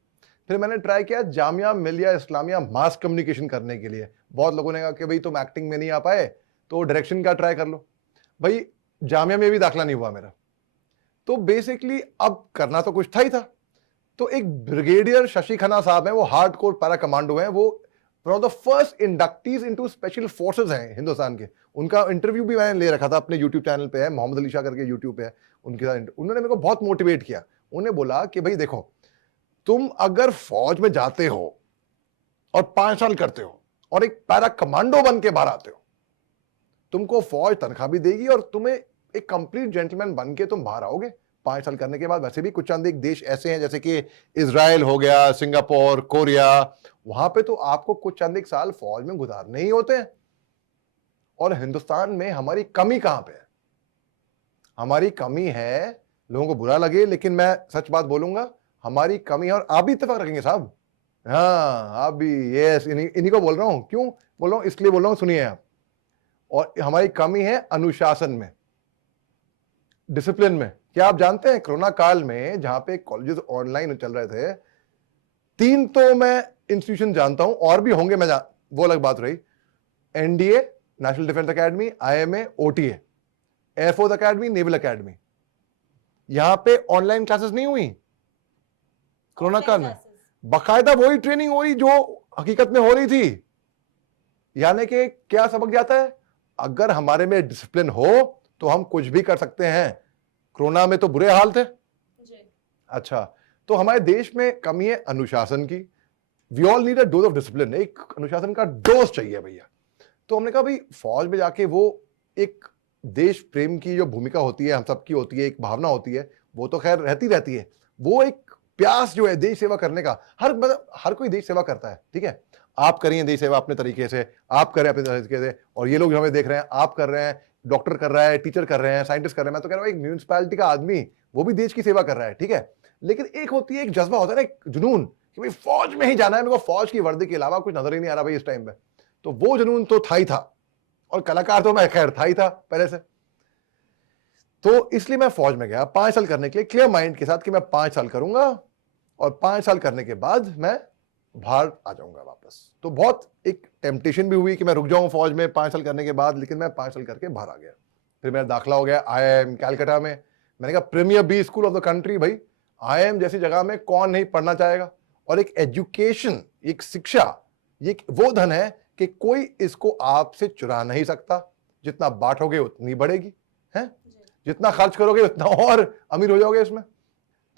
फिर मैंने ट्राई किया जामिया मिलिया इस्लामिया मास कम्युनिकेशन करने के लिए। बहुत लोगों ने कहा कि भाई तुम एक्टिंग में नहीं आ पाए तो डायरेक्शन का ट्राई कर लो। भाई जामिया में भी दाखला नहीं हुआ मेरा। तो बेसिकली अब करना तो कुछ था ही था। तो एक ब्रिगेडियर शशि खन्ना साहब हैं, वो हार्डकोर पैरा कमांडो हैं, वो one of the first inductees into special forces हैं हिंदुस्तान के। उनका इंटरव्यू भी मैंने ले रखा था, अपने यूट्यूब चैनल पे है, मोहम्मद अली शाह करके यूट्यूब पे है उनके साथ। उन्होंने मेरे को बहुत मोटिवेट किया। उन्होंने बोला कि भाई देखो, तुम अगर फौज में जाते हो और 5 साल करते हो और एक पैरा कमांडो बन के बाहर आते हो, तुमको फौज तनख्वाह भी देगी और तुम्हें एक कंप्लीट जेंटलमैन बन के तुम बाहर आओगे 5 साल करने के बाद। वैसे भी कुछ चंद एक देश ऐसे हैं जैसे कि इजराइल हो गया, सिंगापुर, कोरिया, वहां पे तो आपको कुछ चंद एक साल फौज में गुजारने ही होते हैं। और हिंदुस्तान में हमारी कमी कहां पे है? हमारी कमी है, लोगों को बुरा लगे लेकिन मैं सच बात बोलूंगा, हमारी कमी है। और आप भी इत्तेफाक रखेंगे साहब, हाँ आप भी, यस, इन्हीं को बोल रहा हूं। क्यों बोल रहा हूं? इसलिए बोल रहा हूं, सुनिए आप। और हमारी कमी है अनुशासन में, डिसिप्लिन में। क्या आप जानते हैं कोरोना काल में जहां पे कॉलेजेस ऑनलाइन चल रहे थे, 3 तो मैं इंस्टीट्यूशन जानता हूं, और भी होंगे, वो अलग बात रही। NDA, national defence academy, IMA, OTA, air force academy, naval academy, यहां पे ऑनलाइन क्लासेस नहीं हुई कोरोना काल में। बाकायदा वही ट्रेनिंग हो रही जो हकीकत में हो रही थी। यानी कि क्या सबक जाता है? अगर हमारे में डिसिप्लिन हो तो हम कुछ भी कर सकते हैं। कोरोना में तो बुरे हाल थे जी। अच्छा, तो हमारे देश में कमी है अनुशासन की। We all need a dose of discipline, एक अनुशासन का डोज चाहिए भैया। तो हमने कहा भाई फौज में जाके वो एक देश प्रेम की जो भूमिका होती है, हम सबकी होती है, एक भावना होती है, वो तो खैर रहती है। वो एक प्यास जो है देश सेवा करने का, हर कोई देश सेवा करता है, ठीक है। आप करिए देश सेवा अपने तरीके से, आप करें अपने तरीके से, और ये लोग हमें देख रहे हैं, आप कर रहे हैं, डॉक्टर कर रहा है, टीचर कर रहे हैं, साइंटिस्ट कर रहे हैं। मैं तो कह रहा हूं एक म्यूनिसिपैलिटी का आदमी, वो भी देश की सेवा कर रहा है, ठीक है। लेकिन एक होती है, एक जज्बा होता है ना, एक जुनून कि भाई फौज में ही जाना है, मेरे को फौज की वर्दी के अलावा कुछ नजर ही नहीं आ रहा भाई इस टाइम पे। तो वो जुनून तो था ही था, और कलाकार तो मैं खैर था ही था पहले से। तो इसलिए मैं फौज में गया 5 साल करने के लिए, क्लियर माइंड के साथ कि मैं 5 साल करूंगा और 5 साल करने के बाद मैं बाहर आ जाऊंगा वापस। तो बहुत एक टेम्पटेशन भी हुई कि मैं रुक जाऊं फौज में 5 साल करने के बाद, लेकिन मैं 5 साल करके बाहर आ गया। फिर मेरा दाखला हो गया IIM कैलकाटा में। मैंने कहा premier B school of the country, भाई IIM जैसी जगह में कौन नहीं पढ़ना चाहेगा। और एक एजुकेशन, एक शिक्षा, ये वो धन है कि कोई इसको आपसे चुरा नहीं सकता। जितना बांटोगे उतनी बढ़ेगी, है, जितना खर्च करोगे उतना और अमीर हो जाओगे इसमें।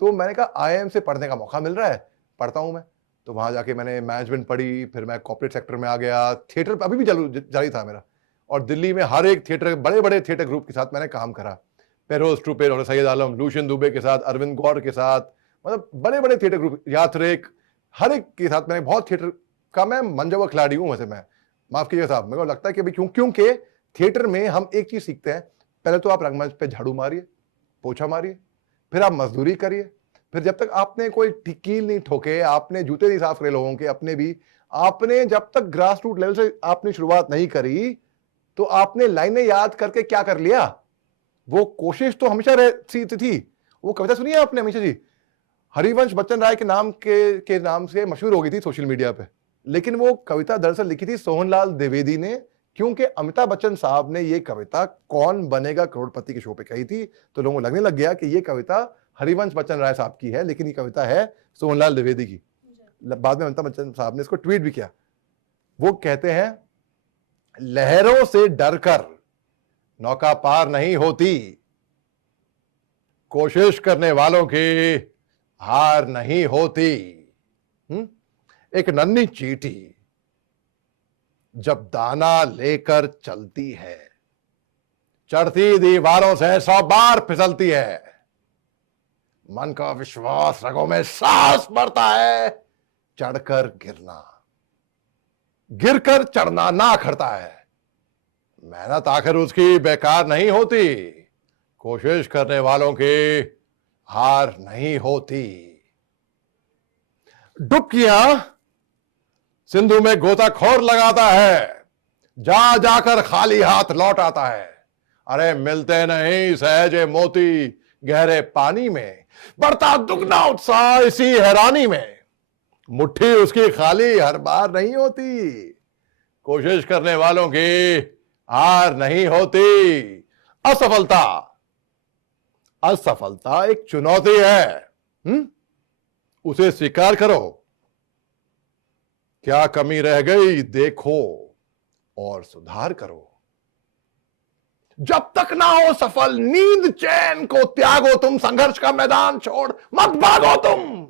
तो मैंने कहा IIM से पढ़ने का मौका मिल रहा है, पढ़ता हूं मैं। तो वहां जाके मैंने मैनेजमेंट पढ़ी, फिर मैं कॉर्पोरेट सेक्टर में आ गया। थिएटर अभी भी जारी था मेरा, और दिल्ली में हर एक थिएटर, बड़े बड़े थिएटर ग्रुप के साथ मैंने काम करा। पेरोज ट्रूपे, डॉक्टर सैयद आलम, लुशियन दुबे के साथ, अरविंद गौड़ के साथ, मतलब बड़े बड़े थिएटर ग्रुप, यात्रिक, हर एक के साथ मैंने बहुत थिएटर का मैं मंजा हुआ खिलाड़ी हूं। वैसे मैं, माफ कीजिए साहब, मेरे को लगता है कि क्योंकि थिएटर में हम एक चीज सीखते हैं, पहले तो आप रंगमंच पे झाड़ू मारिए, पोछा मारिए, फिर आप मजदूरी करिए, फिर जब तक आपने कोई कील नहीं ठोके, आपने जूते नहीं साफ करे लोगों के, अपने भी, आपने जब तक ग्रास रूट लेवल से आपने शुरुआत नहीं करी, तो आपने लाइनें याद करके क्या कर लिया? वो कोशिश तो हमेशा रहती थी। वो कविता सुनी है आपने हमेशा जी, हरिवंश बच्चन राय के नाम से मशहूर हो गई थी सोशल मीडिया पे। लेकिन वो कविता दरअसल लिखी थी सोहनलाल द्विवेदी ने, क्योंकि अमिताभ बच्चन साहब ने ये कविता कौन बनेगा करोड़पति के शो पे कही थी। तो लोगों को लगने लग गया कि ये कविता हरिवंश बच्चन राय साहब की है, लेकिन ये कविता है सोहनलाल द्विवेदी की। बाद में अमिताभ बच्चन साहब ने इसको ट्वीट भी किया। वो कहते हैं, लहरों से डरकर नौका पार नहीं होती, कोशिश करने वालों की हार नहीं होती। एक नन्ही चींटी जब दाना लेकर चलती है, चढ़ती दीवारों से 100 बार फिसलती है। मन का विश्वास, रगों में साहस बढ़ता है, चढ़कर गिरना। गिरकर चढ़ना ना खड़ता है। मेहनत आखिर उसकी बेकार नहीं होती, कोशिश करने वालों की हार नहीं होती। डुबकियां सिंधु में गोताखोर लगाता है, जा जाकर खाली हाथ लौट आता है। अरे मिलते नहीं सहजे मोती गहरे पानी में, बढ़ता दुगना उत्साह इसी हैरानी में। मुट्ठी उसकी खाली हर बार नहीं होती, कोशिश करने वालों की हार नहीं होती। असफलता एक चुनौती है, उसे स्वीकार करो। क्या कमी रह गई देखो और सुधार करो। जब तक ना हो सफल नींद चैन को त्यागो तुम, संघर्ष का मैदान छोड़ मत भागो तुम।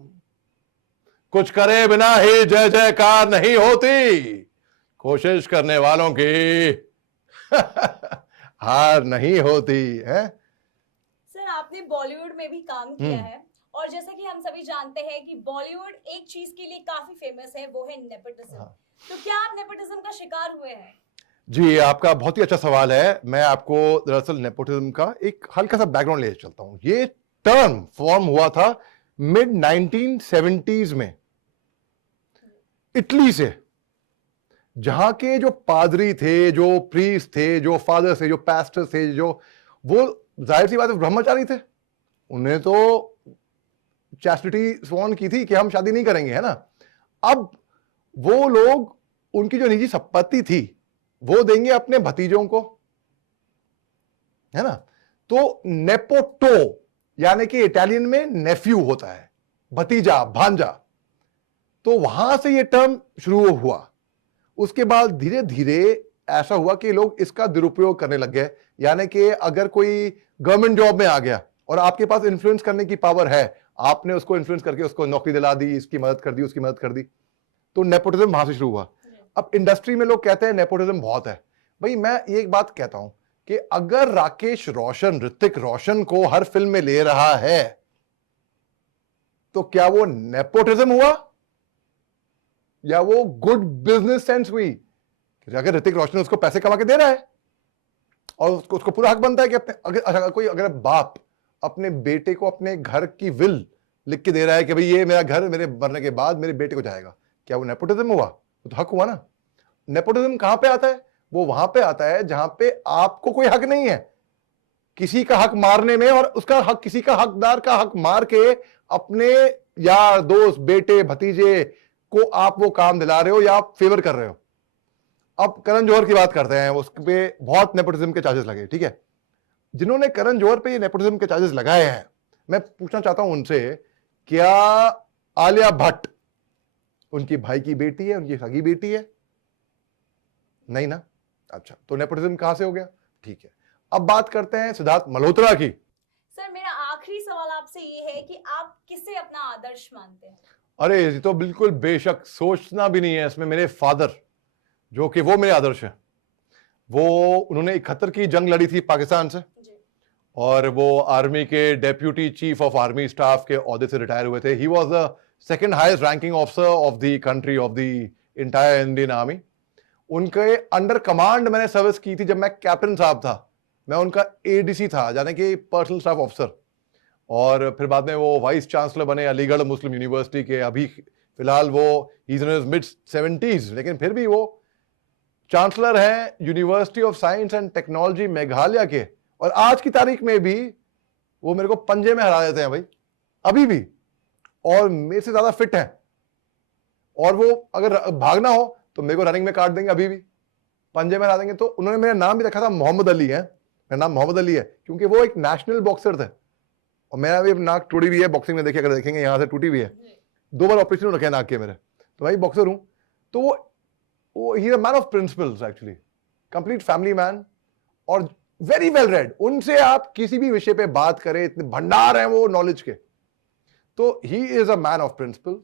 कुछ करे बिना ही जय जयकार नहीं होती, कोशिश करने वालों की हार नहीं होती है। सर आपने बॉलीवुड में भी काम किया है और जैसा कि हम सभी जानते हैं कि बॉलीवुड एक चीज के लिए काफी फेमस है, वो है नेपोटिज्म। तो क्या आप नेपोटिज्म का शिकार हुए हैं? जी, आपका बहुत ही अच्छा सवाल है। मैं आपको दरअसल नेपोटिज्म का एक हल्का सा बैकग्राउंड ले चलता हूं। ये टर्म फॉर्म हुआ था मिड 1970s में इटली से, जहां के जो पादरी थे, जो प्रीस्ट थे, जो फादर थे, जो पास्टर थे, जो वो जाहिर सी बात है ब्रह्मचारी थे। उन्हें तो चैस्टिटी स्वॉन की थी कि हम शादी नहीं करेंगे, है ना। अब वो लोग उनकी जो निजी संपत्ति थी वो देंगे अपने भतीजों को, है ना। तो नेपोटो यानी कि इटालियन में नेफ्यू होता है, भतीजा, भांजा। तो वहां से ये टर्म शुरू हुआ। उसके बाद धीरे धीरे ऐसा हुआ कि लोग इसका दुरुपयोग करने लग गए। यानी कि अगर कोई गवर्नमेंट जॉब में आ गया और आपके पास इन्फ्लुएंस करने की पावर है, आपने उसको इन्फ्लुएंस करके उसको नौकरी दिला दी, इसकी मदद कर दी, उसकी मदद कर दी, तो नेपोटिज्म वहां से शुरू हुआ। अब इंडस्ट्री में लोग कहते हैं नेपोटिज्म बहुत है। भाई मैं एक बात कहता हूं कि अगर राकेश रोशन, ऋतिक रोशन को हर फिल्म में ले रहा है तो क्या वो नेपोटिज्म हुआ या वो गुड बिजनेस सेंस हुई? अगर ऋतिक रोशन उसको पैसे कमा के दे रहा है और उसको पूरा हक बनता है कि अपने अगर बाप अपने बेटे को अपने घर की विल लिख के दे रहा है कि भाई ये मेरा घर मेरे मरने के बाद मेरे बेटे को जाएगा, क्या वो नेपोटिज्म हुआ? वो तो हक हुआ ना। नेपोटिज्म कहां पे आता है? वो वहां पे आता है जहां पे आपको कोई हक नहीं है किसी का हक मारने में, और उसका हक, किसी का हकदार का हक मार के अपने यार दोस्त, बेटे, भतीजे को आप वो काम दिला रहे हो या आप फेवर कर रहे हो। अब करण जौहर की बात करते हैं, उस पे बहुत नेपोटिज्म के चार्जेस लगे, ठीक है। जिन्होंने करण जौहर पे ये नेपोटिज्म के चार्जेस लगाए हैं, मैं पूछना चाहता हूं उनसे, क्या आलिया भट्ट उनकी भाई की बेटी है, उनकी सगी बेटी है? नहीं ना। अच्छा, तो नेपोटिज्म कहां से हो गया? ठीक है, अब बात करते हैं सिद्धार्थ मल्होत्रा की। सर मेरा आखिरी सवाल आपसे ये है कि आप किसे अपना आदर्श मानते हैं? अरे ये तो बिल्कुल बेशक, सोचना भी नहीं है इसमें। मेरे फादर, जो कि वो मेरे आदर्श हैं। वो उन्होंने 71 की जंग लड़ी थी पाकिस्तान से और वो आर्मी के deputy chief of army staff के ओहदे से रिटायर हुए थे। He was the second highest ranking officer of the country, of the entire Indian army. उनके अंडर कमांड मैंने सर्विस की थी जब मैं कैप्टन साहब था। मैं उनका एडीसी था, यानी कि पर्सनल स्टाफ ऑफिसर, और फिर बाद में वो वाइस चांसलर बने अलीगढ़ मुस्लिम यूनिवर्सिटी के। अभी फिलहाल वो is in his mid 70s, लेकिन फिर भी वो चांसलर हैं university of science and technology Meghalaya के। और आज की तारीख में भी वो मेरे को पंजे में हरा देते हैं भाई, अभी भी, और मेरे से ज्यादा फिट हैं। और वो अगर भागना हो तो मेरे को रनिंग में काट देंगे, अभी भी पंजे में हरा देंगे। तो उन्होंने मेरा नाम भी रखा था मोहम्मद अली है। मेरा नाम मोहम्मद अली है क्योंकि वो एक नेशनल बॉक्सर थे। और मेरा भी नाक टूटी भी है बॉक्सिंग में, देखिए, अगर देखेंगे यहां से टूटी भी है। 2 बार ऑपरेशन रखे नाक के मेरे। तो भाई बॉक्सर हूं। तो वो ही is a man of principles, actually complete family man और वेरी वेल रेड। उनसे आप किसी भी विषय पे बात करें, इतने भंडार हैं वो नॉलेज के। तो he is a man of principles.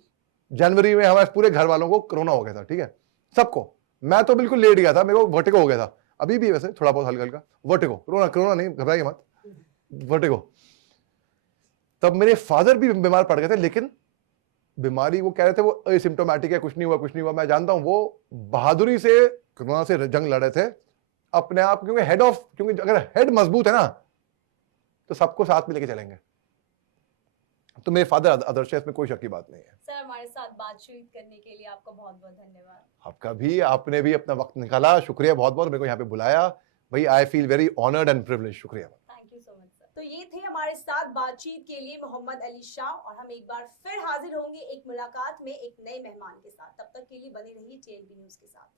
जनवरी में हमारे पूरे घर वालों को कोरोना हो गया था, ठीक है, सबको। मैं तो बिल्कुल लेट गया था, मेरे को वर्टिगो हो गया था। अभी भी वैसे थोड़ा बहुत हल्का हल्का वर्टिगो, कोरोना नहीं, घबराइए मत, वर्टिगो। तब मेरे फादर भी बीमार पड़ गए थे, लेकिन बीमारी वो कह रहे थे वो एसिम्टोमेटिक है, कुछ नहीं हुआ, मैं जानता हूं वो बहादुरी से कोरोना से जंग लड़े थे अपने आप, क्योंकि अगर हेड मजबूत है ना तो सबको साथ में लेके चलेंगे। तो मेरे फादर आदर्श है, इसमें कोई शक की बात नहीं है। सर, हमारे साथ बातचीत करने के लिए आपका बहुत बहुत धन्यवाद। आपका भी, आपने भी अपना वक्त निकाला, शुक्रिया बहुत बहुत, मेरे को यहाँ पे बुलाया भाई। I feel very honoured and privilege, शुक्रिया। Thank you so much sir. तो ये थे हमारे साथ बातचीत के लिए मोहम्मद अली शाह, और हम एक बार फिर हाजिर होंगे एक मुलाकात में एक नए मेहमान के साथ। तब तक के लिए बने रहिए TNP न्यूज के साथ।